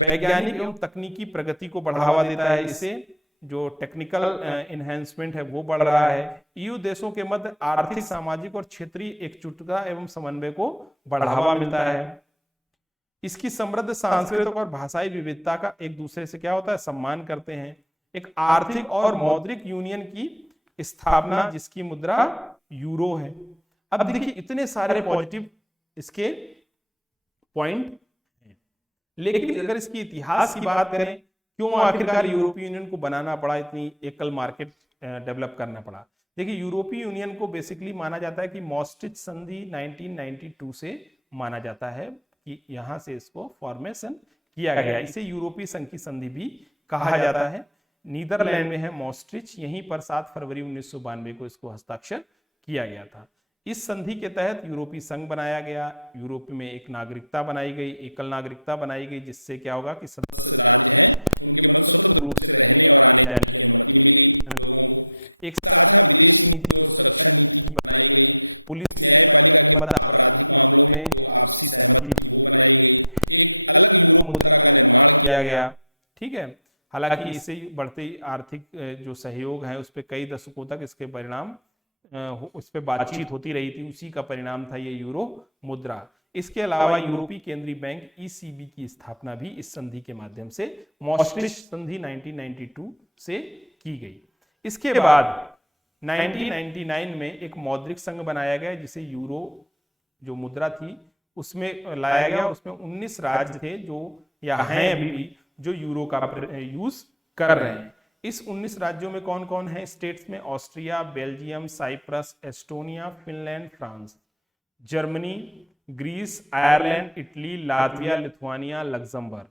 वैज्ञानिक एवं तकनीकी प्रगति को बढ़ावा देता है। इससे जो टेक्निकल इन्हेंसमेंट है वो बढ़ रहा है। ईयू देशों के मध्य आर्थिक, सामाजिक और क्षेत्रीय एकजुटता एवं समन्वय को बढ़ावा मिलता है। इसकी समृद्ध सांस्कृतिक और भाषाई विविधता का एक दूसरे से क्या होता है, सम्मान करते हैं। एक आर्थिक और मौद्रिक यूनियन की स्थापना जिसकी मुद्रा यूरो है। अब देखिए इतने सारे पॉजिटिव इसके पॉइंट हैं, लेकिन अगर इसकी इतिहास की बात करें, क्यों आखिरकार यूरोपीय यूनियन को बनाना पड़ा, इतनी एकल मार्केट डेवलप करना पड़ा। देखिए यूरोपीय यूनियन को बेसिकली माना जाता है कि मॉस्ट्रिच संधि 1992 से माना जाता है कि यहां से इसको फॉर्मेशन किया गया। इसे यूरोपीय संघ की संधि भी कहा जाता है। नीदरलैंड में है मॉस्ट्रिच, यहीं पर 7 फरवरी 1992 को इसको हस्ताक्षर किया गया था। इस संधि के तहत यूरोपीय संघ बनाया गया। यूरोप में एक नागरिकता बनाई गई, एकल नागरिकता बनाई गई, जिससे क्या होगा कि एक पुलिस किया गया। ठीक है, हालांकि इससे बढ़ते आर्थिक जो सहयोग है उस पर कई दशकों तक इसके परिणाम उस पर बातचीत होती रही थी। उसी का परिणाम था ये यूरो मुद्रा। इसके अलावा यूरोपीय केंद्रीय बैंक ईसीबी की स्थापना भी इस संधि के माध्यम से मॉस्ट्रिच संधि 1992 से की गई। इसके बाद 1999 में एक मौद्रिक संघ बनाया गया जिसे यूरो जो मुद्रा थी उसमें लाया गया। उसमें 19 राज्य थे जो या हैं अभी भी जो यूरो का यूज कर रहे हैं। इस 19 राज्यों में कौन कौन है स्टेट्स में? Austria, Belgium, Cyprus, Estonia, Finland, France, Germany, Greece, Ireland, Italy, Latvia, Lithuania, Luxembourg,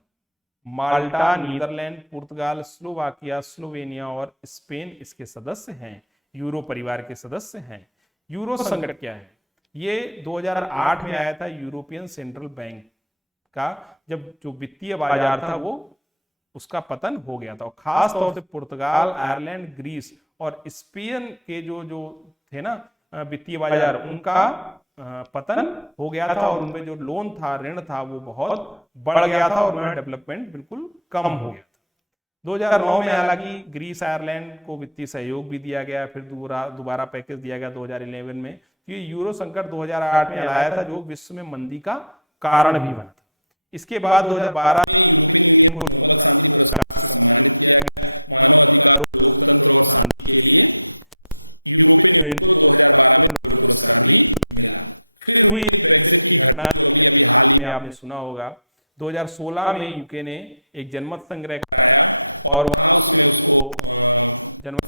Malta, Netherland, पुर्तगाल, स्लोवाकिया, स्लोवेनिया और स्पेन इसके सदस्य हैं, यूरो परिवार के सदस्य हैं। यूरो संकट क्या है? ये 2008 में आया था यूरोपियन सेंट्रल बैंक का, जब जो वित्तीय बाजार था वो उसका पतन हो गया था। और खास तौर से पुर्तगाल, आयरलैंड, ग्रीस और स्पेन के जो जो थे ना वित्तीय बाजार, उनका पतन हो गया था और उनमें जो लोन था, ऋण था, वो बहुत बढ़ गया था और उनमें डेवलपमेंट बिल्कुल कम हो गया था। 2009 में हालांकि ग्रीस, आयरलैंड को वित्तीय सहयोग भी दिया गया, फिर दोबारा पैकेज दिया गया 2011 में। ये यूरो संकट 2008 में आया था जो विश्व में मंदी का कारण भी बना था। इसके बाद 2012 में आपने सुना होगा 2016 में यूके ने एक जनमत संग्रह और जनमत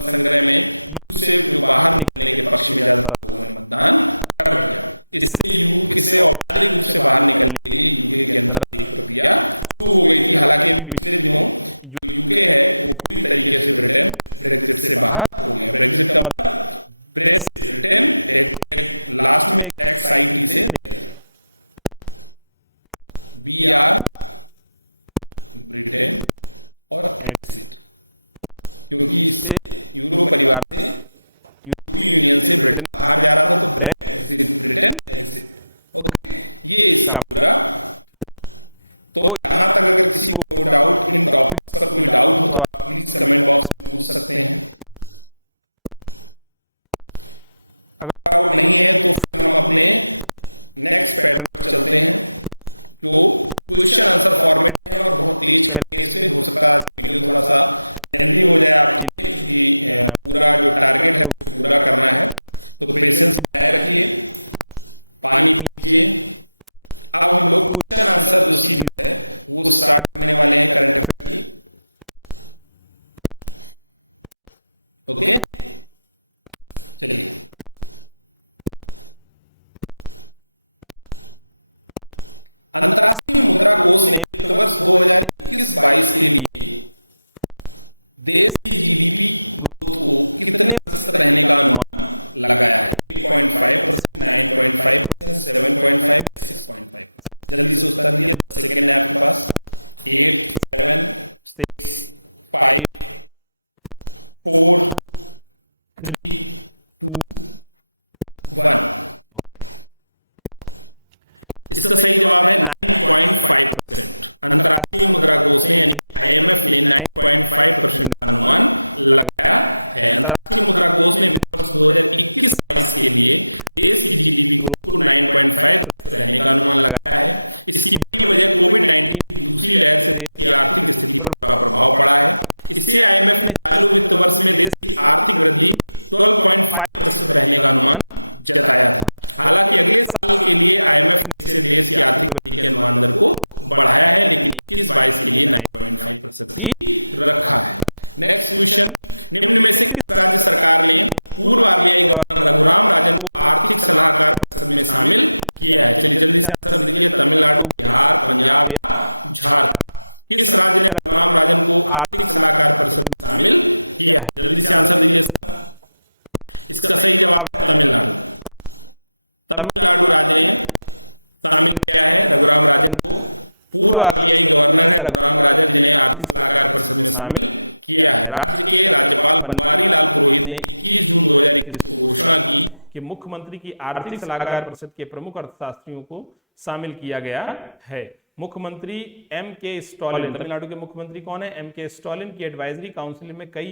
कि मुख्यमंत्री की आर्थिक सलाहकार परिषद के प्रमुख अर्थशास्त्रियों को शामिल किया गया है। मुख्यमंत्री एम के स्टालिन, तमिलनाडु के मुख्यमंत्री कौन है? एम के स्टालिन की एडवाइजरी काउंसिल में कई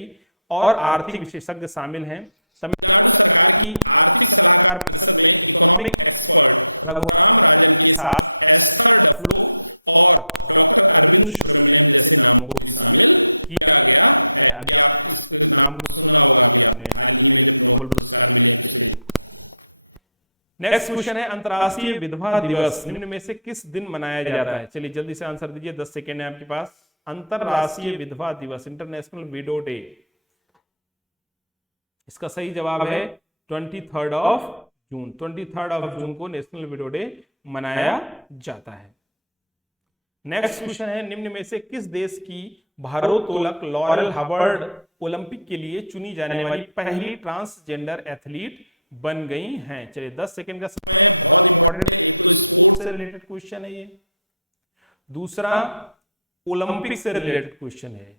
और आर्थिक विशेषज्ञ शामिल हैं। नेक्स्ट क्वेश्चन है, अंतर्राष्ट्रीय विधवा दिवस निम्न में से किस दिन मनाया जाता है? चलिए जल्दी से आंसर दीजिए, 10 सेकेंड है आपके पास। अंतर्राष्ट्रीय विधवा दिवस, इंटरनेशनल विडो डे, इसका सही जवाब है 23 जून। 23 जून को नेशनल विडो डे मनाया जाता है। नेक्स्ट क्वेश्चन है, निम्न में से किस देश की भारोत्तोलक लॉरेल हबर्ड ओलंपिक के लिए चुनी जाने वाली पहली ट्रांसजेंडर एथलीट बन गई हैं? चलिए 10 सेकेंड का से रिलेटेड क्वेश्चन है ये। दूसरा ओलंपिक से रिलेटेड क्वेश्चन है,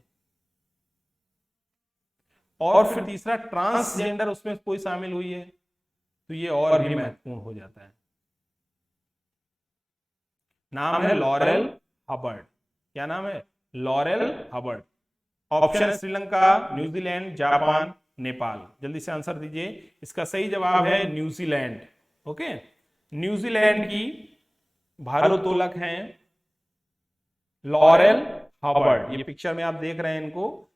और फिर तीसरा ट्रांसजेंडर उसमें कोई शामिल हुई है, तो ये और भी महत्वपूर्ण हो जाता है। नाम है लॉरेल हबर्ड। क्या नाम है? Laurel Hubbard. Option Sri Lanka, New Zealand, Japan, Nepal. जल्दी से आंसर दीजिए। इसका सही जवाब है न्यूजीलैंड। ओके, न्यूजीलैंड की भारोत्तोलक हैं लॉरेल हबर्ड। ये पिक्चर में आप देख रहे हैं इनको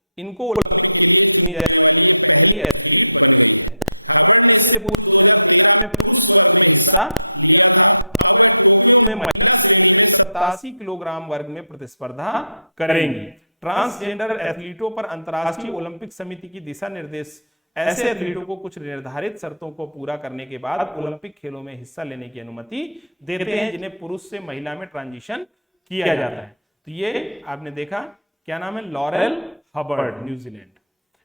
किलोग्राम वर्ग में प्रतिस्पर्धा करेंगी। ट्रांसजेंडर एथलीटों पर अंतर्राष्ट्रीय ओलंपिक समिति की दिशा निर्देश ऐसे एथलीटों को कुछ निर्धारित शर्तों को पूरा करने के बाद ओलंपिक खेलों में हिस्सा लेने की अनुमति देते हैं, जिन्हें पुरुष से महिला में ट्रांजिशन किया जाता है। तो ये आपने देखा, क्या नाम है? Laurel Hubbard, New Zealand.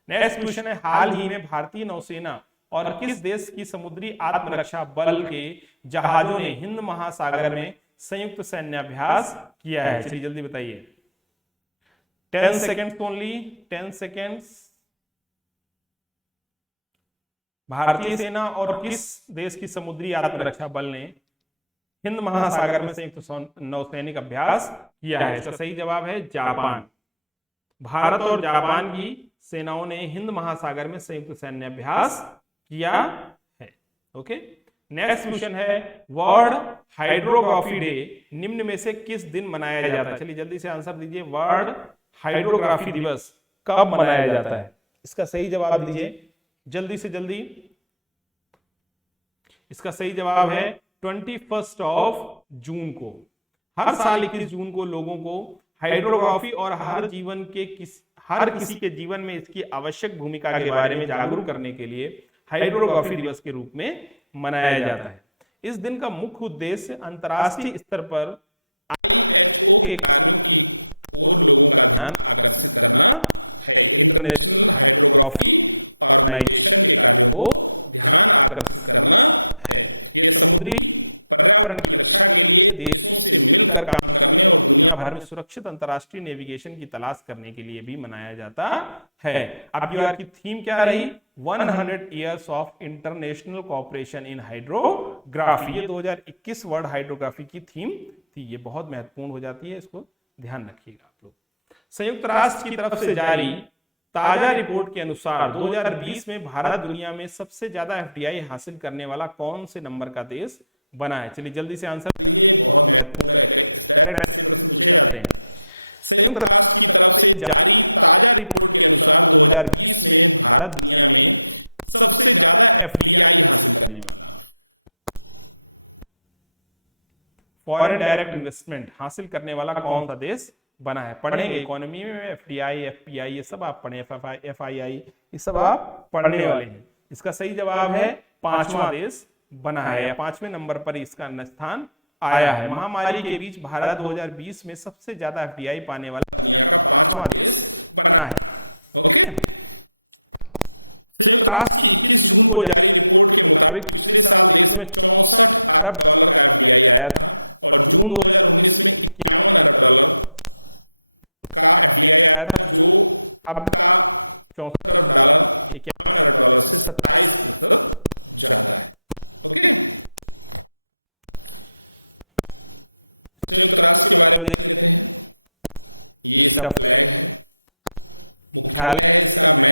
Next question है, हाल ही में भारतीय नौसेना और किस देश की समुद्री आत्मरक्षा बल के जहाजों ने हिंद महासागर में संयुक्त सैन्याभ्यास किया है? चलिए जल्दी बताइए। 10 सेकेंड्स ओनली, 10 सेकेंड्स। भारतीय सेना और किस देश की समुद्री आत्मरक्षा बल ने हिंद महासागर में संयुक्त नौसैनिक अभ्यास किया है? इसका सही जवाब है जापान। भारत और जापान की सेनाओं ने हिंद महासागर में संयुक्त सैन्य अभ्यास किया है। ओके, नेक्स्ट क्वेश्चन है, वर्ल्ड हाइड्रोग्राफी डे निम्न में से किस दिन मनाया जाता है? चलिए जल्दी से आंसर दीजिए। वर्ल्ड हाइड्रोग्राफी दिवस कब मनाया जाता है? इसका सही जवाब दीजिए जल्दी से जल्दी। इसका सही जवाब है 21 जून को। हर साल 21 जून को लोगों को हाइड्रोग्राफी और हर किसी के जीवन में इसकी आवश्यक भूमिका के बारे में जागरूक करने के लिए हाइड्रोग्राफी दिवस के रूप में मनाया जाता है। इस दिन का मुख्य उद्देश्य अंतर्राष्ट्रीय स्तर पर भर में सुरक्षित अंतर्राष्ट्रीय नेविगेशन की तलाश करने के लिए भी मनाया जाता है। अब की थीम क्या रही? 100 years of international cooperation in hydrography. ये 2021 वर्ल्ड हाइड्रोग्राफी की थीम थी। ये बहुत महत्वपूर्ण हो जाती है, इसको ध्यान रखिएगा आप लोग। संयुक्त राष्ट्र की तरफ से जारी ताजा रिपोर्ट के अनुसार 2020 में भारत दुनिया में सबसे ज्यादा एफडीआई हासिल करने वाला कौन से नंबर का देश बना है? चलिए जल्दी से आंसर। फॉरेन डायरेक्ट इन्वेस्टमेंट हासिल करने वाला कौन सा देश बना है? पढ़ेंगे इकोनॉमी में, एफडीआई, एफपीआई, ये सब आप पढ़े, एफआईआई, ये सब आप पढ़ने वाले हैं। इसका सही जवाब है 5वां देश बना है, या 5वें नंबर पर इसका स्थान आया है। महामारी के बीच भारत 2020 में सबसे ज्यादा एफडीआई पाने वाला है। 64,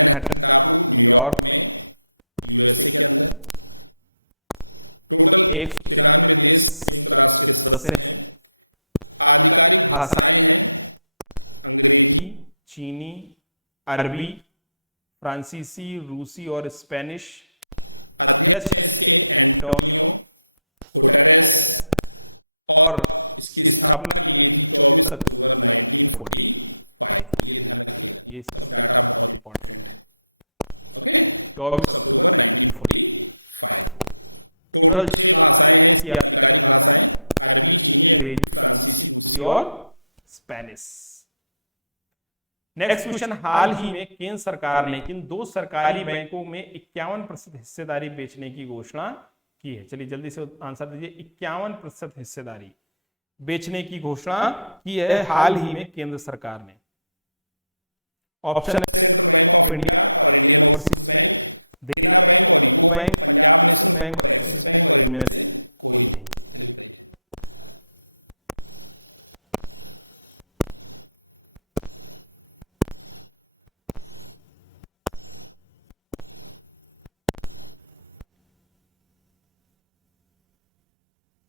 71, और एक भाषा चीनी, अरबी, फ्रांसीसी, रूसी और स्पेनिश। और अपना ये और स्पेनिश। नेक्स्ट क्वेश्चन, हाल ही में केंद्र सरकार ने किन 2 सरकारी बैंकों में 51% हिस्सेदारी बेचने की घोषणा की है? चलिए जल्दी से आंसर दीजिए। 51% हिस्सेदारी बेचने की घोषणा की है हाल ही में केंद्र सरकार ने। ऑप्शन बैंक, बैंक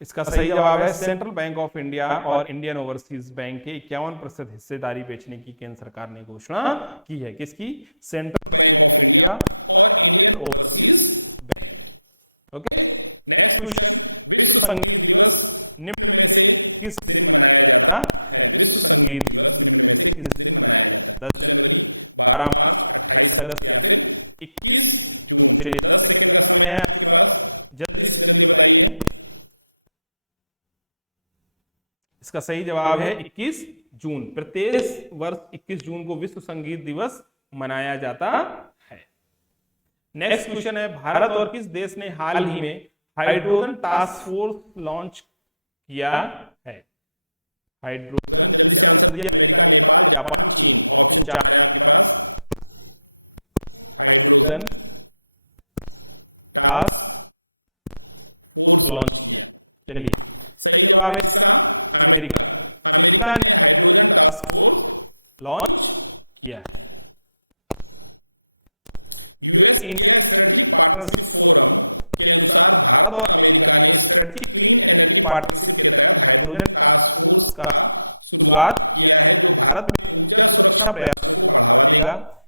इसका सही जवाब है सेंट्रल बैंक ऑफ इंडिया और इंडियन ओवरसीज बैंक के 51% हिस्सेदारी बेचने की केंद्र सरकार ने घोषणा की है। किसकी? सेंट्रल। ओके, किस इसका सही जवाब है 21 जून। प्रत्येक वर्ष 21 जून को विश्व संगीत दिवस मनाया जाता है। नेक्स्ट क्वेश्चन है, भारत और किस देश ने हाल ही में हाइड्रोजन टास्क फोर्स लॉन्च किया है? हाइड्रोजन लॉन्च लॉन्च किया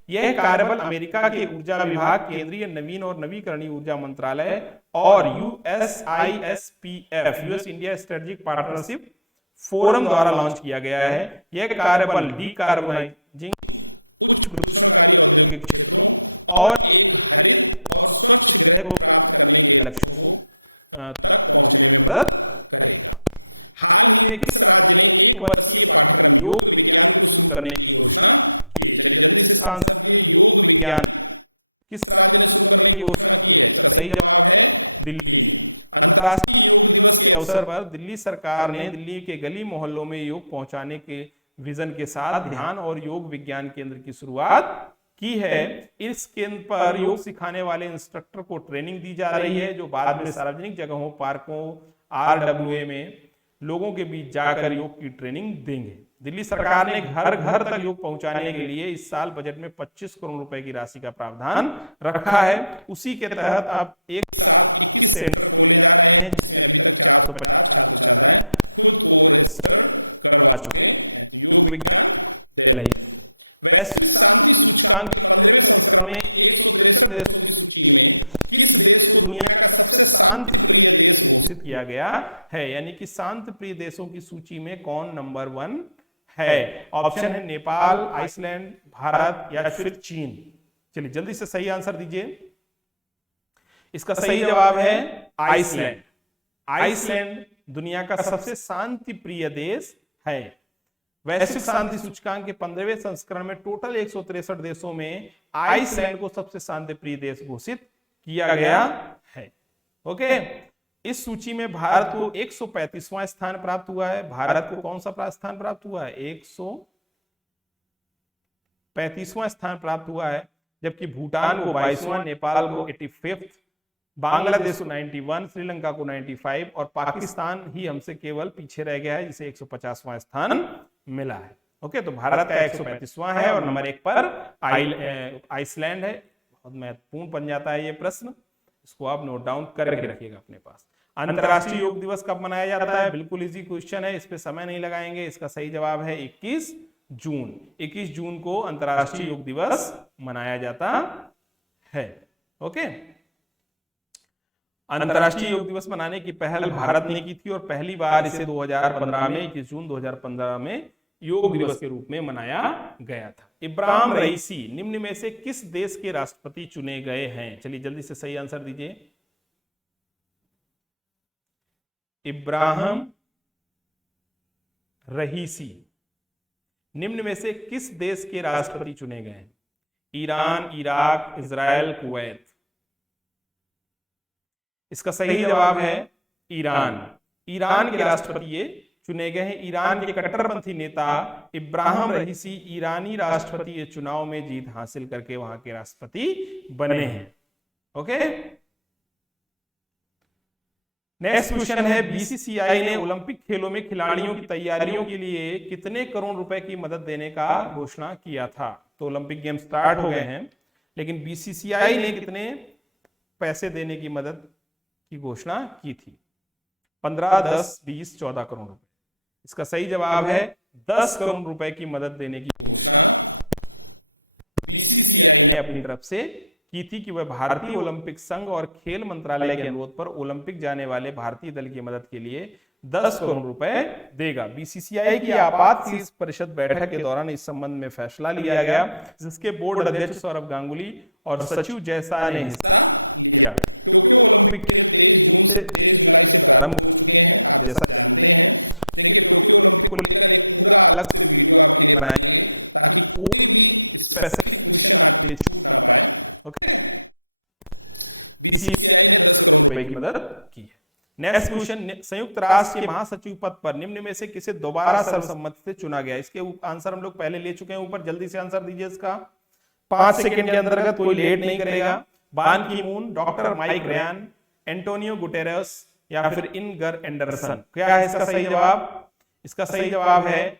यह कार्यबल अमेरिका के ऊर्जा विभाग, केंद्रीय नवीन और नवीकरणीय ऊर्जा मंत्रालय और USISPF US India strategic partnership forum द्वारा लॉन्च किया गया है। यह कार्यबल डीकार्बोनाइजिंग और योग करने किस अवसर पर दिल्ली सरकार ने दिल्ली के गली मोहल्लों में योग पहुंचाने के विजन के साथ ध्यान और योग विज्ञान केंद्र की शुरुआत की है। इस केंद्र पर योग सिखाने वाले इंस्ट्रक्टर को ट्रेनिंग दी जा रही है, जो बाद में सार्वजनिक जगहों, पार्कों, RWA में लोगों के बीच जाकर योग की ट्रेनिंग देंगे। दिल्ली सरकार ने घर घर तक योग पहुंचाने के लिए इस साल बजट में 25 करोड़ रुपए की राशि का प्रावधान रखा है। उसी के तहत अब एक किया गया है, यानी कि शांत प्रिय देशों की सूची में कौन नंबर 1 है? ऑप्शन है नेपाल, आइसलैंड, भारत या फिर चीन। चलिए जल्दी से सही आंसर दीजिए। इसका सही जवाब है आइसलैंड। आइसलैंड दुनिया का सबसे शांति प्रिय देश है। वैश्विक शांति सूचकांक के 15वें संस्करण में टोटल 163 देशों में आइसलैंड को सबसे शांति प्रिय देश घोषित किया गया है। ओके, इस सूची में भारत को 135वां स्थान प्राप्त हुआ है। भारत को कौन सा स्थान प्राप्त हुआ है? 135वां स्थान प्राप्त हुआ है। जबकि भूटान को 22वां, नेपाल को 85, बांग्लादेश को 91, श्रीलंका को 95 और पाकिस्तान ही हमसे केवल पीछे रह गया है जिसे 150वां स्थान मिला है। ओके, तो भारत का 135वां है और नंबर 1 पर आइसलैंड है। बहुत महत्वपूर्ण बन जाता है ये प्रश्न, इसको आप नोट डाउन करके रखिएगा अपने पास। अंतर्राष्ट्रीय योग दिवस कब मनाया जाता है? बिल्कुल इजी क्वेश्चन है, इस पे समय नहीं लगाएंगे। इसका सही जवाब है 21 जून। 21 जून को अंतर्राष्ट्रीय योग दिवस मनाया जाता है। ओके, अंतर्राष्ट्रीय योग दिवस मनाने की पहल भारत ने की थी और पहली बार इसे 2015 में 21 जून 2015 में योग दिवस के रूप में मनाया गया था। इब्राहिम रईसी निम्न में से किस देश के राष्ट्रपति चुने गए हैं? चलिए जल्दी से सही आंसर दीजिए। इब्राहिम रईसी निम्न में से किस देश के राष्ट्रपति चुने गए हैं? Iran, Iraq, Israel, Kuwait. इसका सही जवाब है ईरान। ईरान के राष्ट्रपति ये चुने गए हैं। ईरान के कट्टरपंथी नेता इब्राहिम रईसी ईरानी राष्ट्रपति चुनाव में जीत हासिल करके वहां के राष्ट्रपति बने हैं। ओके, नेक्स्ट क्वेश्चन है, बीसीसीआई ने ओलंपिक खेलों में खिलाड़ियों की तैयारियों के लिए कितने करोड़ रुपए की मदद देने का घोषणा किया था? तो ओलंपिक गेम स्टार्ट हो गए हैं, लेकिन बीसीसीआई ने कितने पैसे देने की मदद की घोषणा की थी? 15, 10, 20, 14 करोड़ रुपए। इसका सही जवाब है 10 करोड़ रुपए की मदद देने की अपनी तरफ से की थी कि वह भारतीय ओलंपिक संघ और खेल मंत्रालय के अनुरोध पर ओलंपिक जाने वाले भारतीय दल की मदद के लिए 10 करोड़ रुपए देगा। बीसीसीआई की आपात परिषद बैठक के दौरान इस संबंध में फैसला लिया गया, जिसके बोर्ड अध्यक्ष सौरभ गांगुली और सचिव जयशाह ने हिस्सा की मदद की है। नेक्स्ट क्वेश्चन, संयुक्त राष्ट्र के महासचिव पद पर निम्न में से किसे दोबारा सर्वसम्मति से चुना गया? इसके आंसर हम लोग पहले ले चुके हैं ऊपर, जल्दी से आंसर दीजिए इसका, 5 सेकंड के अंतर्गत, कोई लेट नहीं करेगा। Ban Ki Moon, doctor Mike Ryan, Antonio Guterres या फिर इनगर एंडरसन। क्या है इसका सही जवाब? इसका सही जवाब है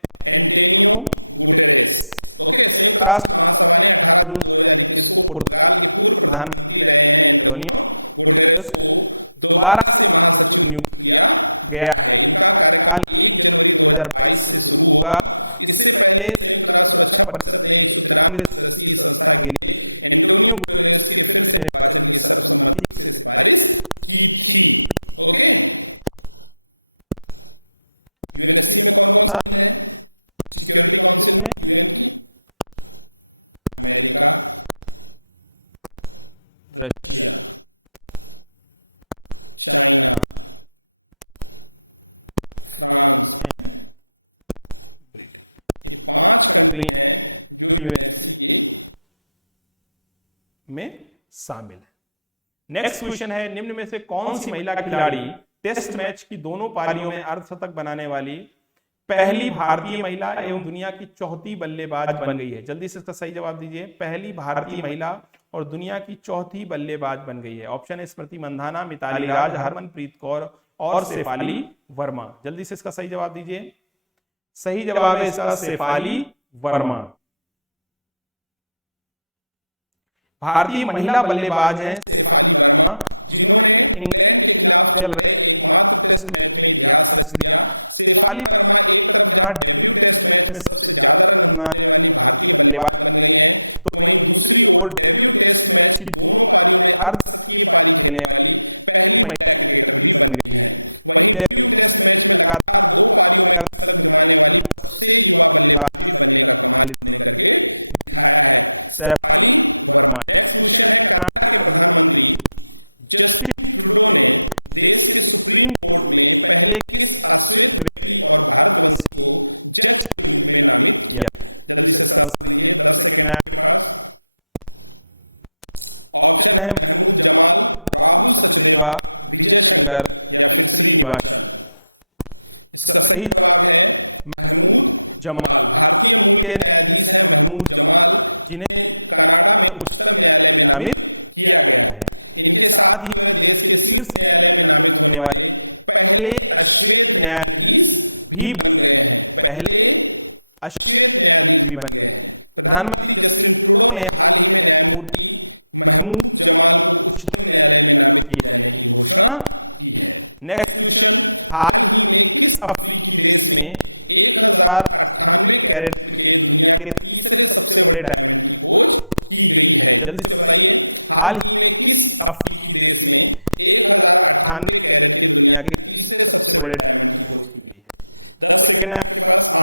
में शामिल है। नेक्स्ट क्वेश्चन है, निम्न में से कौन सी महिला खिलाड़ी टेस्ट मैच की दोनों पारियों में अर्धशतक बनाने वाली पहली भारतीय महिला एवं दुनिया की चौथी बल्लेबाज बन गई है? जल्दी से इसका सही जवाब दीजिए। पहली भारतीय महिला और दुनिया की चौथी बल्लेबाज बन गई है। ऑप्शन है स्मृति मंधाना, मिताली राज, हरमनप्रीत कौर और शेफाली वर्मा। जल्दी से इसका सही जवाब दीजिए। सही जवाब है इसका शेफाली वर्मा। भारतीय महिला बल्लेबाज है जमा जिन्हें अमित भी पहले जल्दी हाल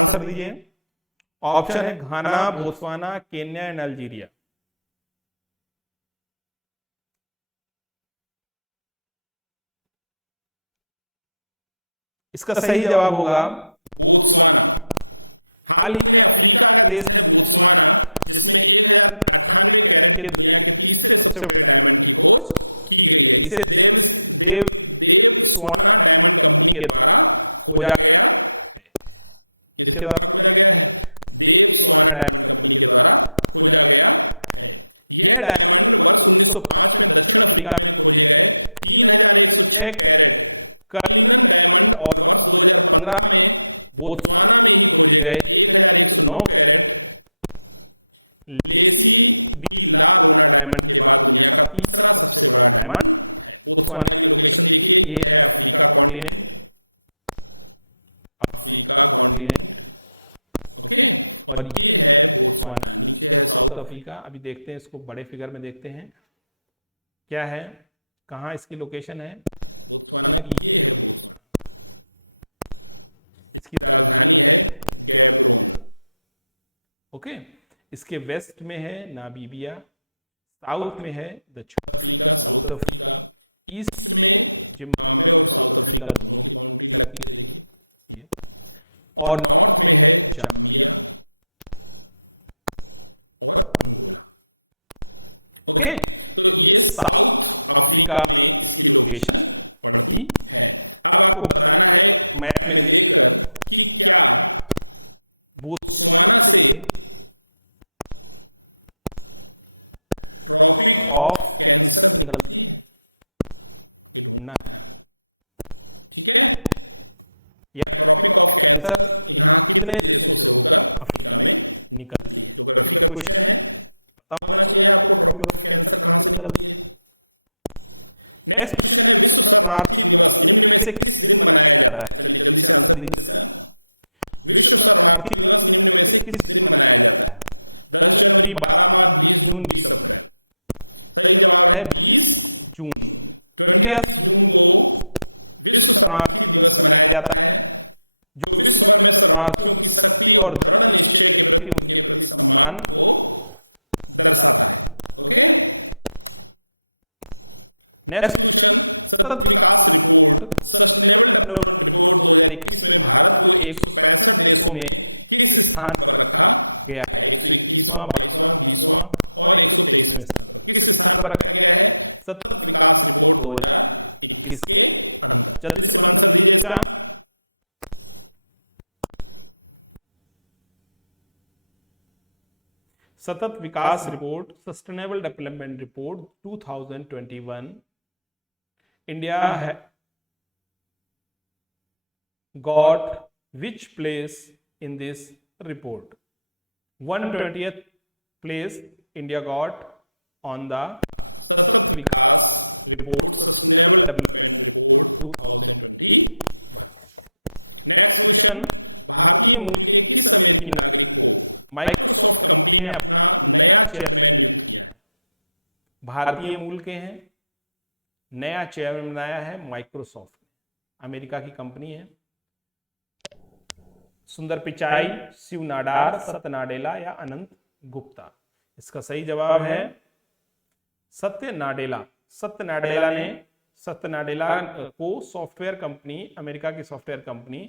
कर दीजिए। ऑप्शन है घाना, बोत्सवाना, केन्या एंड अल्जीरिया। इसका सही जवाब होगा इसे अफ्रीका। अभी देखते हैं इसको बड़े फिगर में देखते हैं क्या है, कहाँ इसकी लोकेशन है। ओके, इसके वेस्ट में है नामीबिया, साउथ में है दक्षिण, ईस्ट और का मैप में सतत विकास report, sustainable development report 2021, India got which place in this report? 120th place India got on the report. भारतीय मूल के हैं, नया चेयरमैन बनाया है माइक्रोसॉफ्ट, अमेरिका की कंपनी है। सुंदर पिचाई, शिव नाडार, सत्य नाडेला या अनंत गुप्ता। इसका सही जवाब है सत्य नाडेला। सत्य नाडेला को सॉफ्टवेयर कंपनी, अमेरिका की सॉफ्टवेयर कंपनी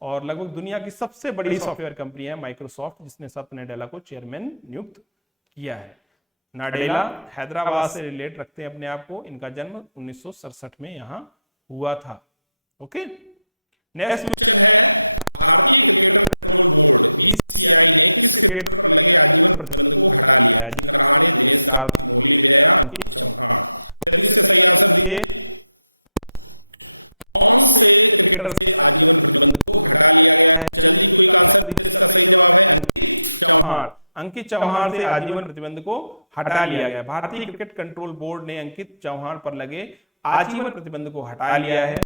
और लगभग दुनिया की सबसे बड़ी सॉफ्टवेयर कंपनी है माइक्रोसॉफ्ट, जिसने सत्य नाडेला को चेयरमैन नियुक्त किया है। नाडेला हैदराबाद से रिलेट रखते हैं अपने आप को। इनका जन्म 1967 में यहां हुआ था। ओके, नेक्स्ट अंकित चौहान से आजीवन प्रतिबंध को हटा लिया गया। भारतीय क्रिकेट कंट्रोल बोर्ड ने अंकित चौहान पर लगे आजीवन प्रतिबंध को हटा लिया है।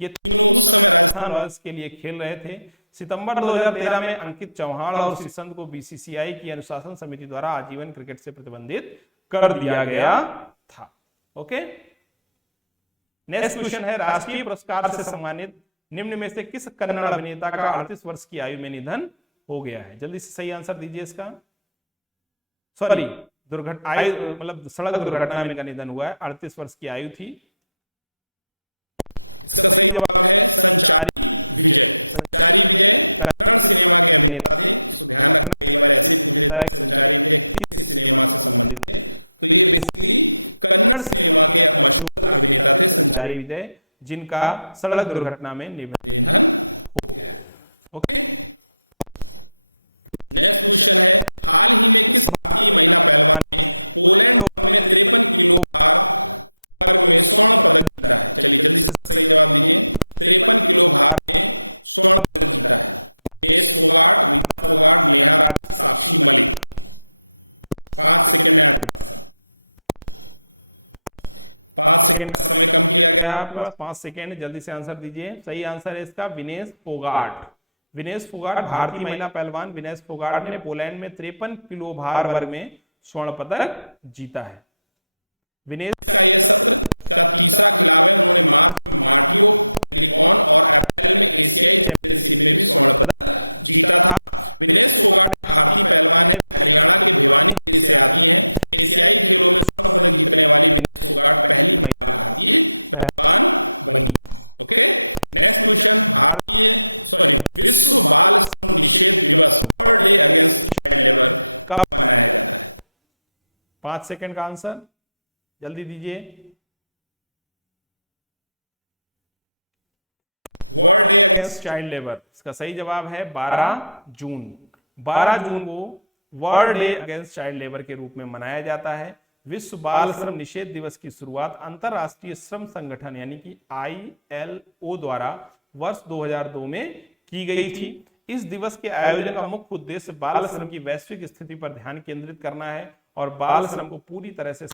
ये वर्ष के लिए खेल रहे थे। सितंबर 2013 में अंकित चौहान और श्रीसंत को बीसीसीआई की अनुशासन समिति द्वारा आजीवन क्रिकेट से प्रतिबंधित कर दिया गया था। ओके, नेक्स्ट क्वेश्चन है, राष्ट्रीय पुरस्कार से सम्मानित निम्न में से किस कन्नड़ अभिनेता का 38 वर्ष की आयु में निधन हो गया है? जल्दी से सही आंसर दीजिए इसका। सॉरी, मतलब सड़क दुर्घटना में का निधन हुआ है, 38 वर्ष की आयु थी। विजय, जिनका सड़क दुर्घटना में निधन। ओके, 5 सेकेंड, जल्दी से आंसर दीजिए। सही आंसर है इसका विनेश फोगाट। विनेश फोगाट, भारतीय महिला पहलवान विनेश फोगाट ने पोलैंड में 53 किलो भार वर्ग में स्वर्ण पदक जीता है। विनेश का 5 सेकंड का आंसर जल्दी दीजिए। चाइल्ड लेबर, इसका सही जवाब है 12 जून। 12 जून को world day against child labour के रूप में मनाया जाता है। विश्व बाल श्रम निषेध दिवस की शुरुआत अंतरराष्ट्रीय श्रम संगठन यानी कि ILO द्वारा वर्ष 2002 में की गई थी। इस दिवस के आयोजन का मुख्य उद्देश्य बाल श्रम की वैश्विक स्थिति पर ध्यान केंद्रित करना है और बाल श्रम को पूरी तरह से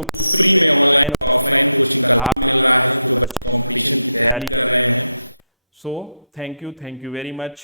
बच्चों so thank you very much.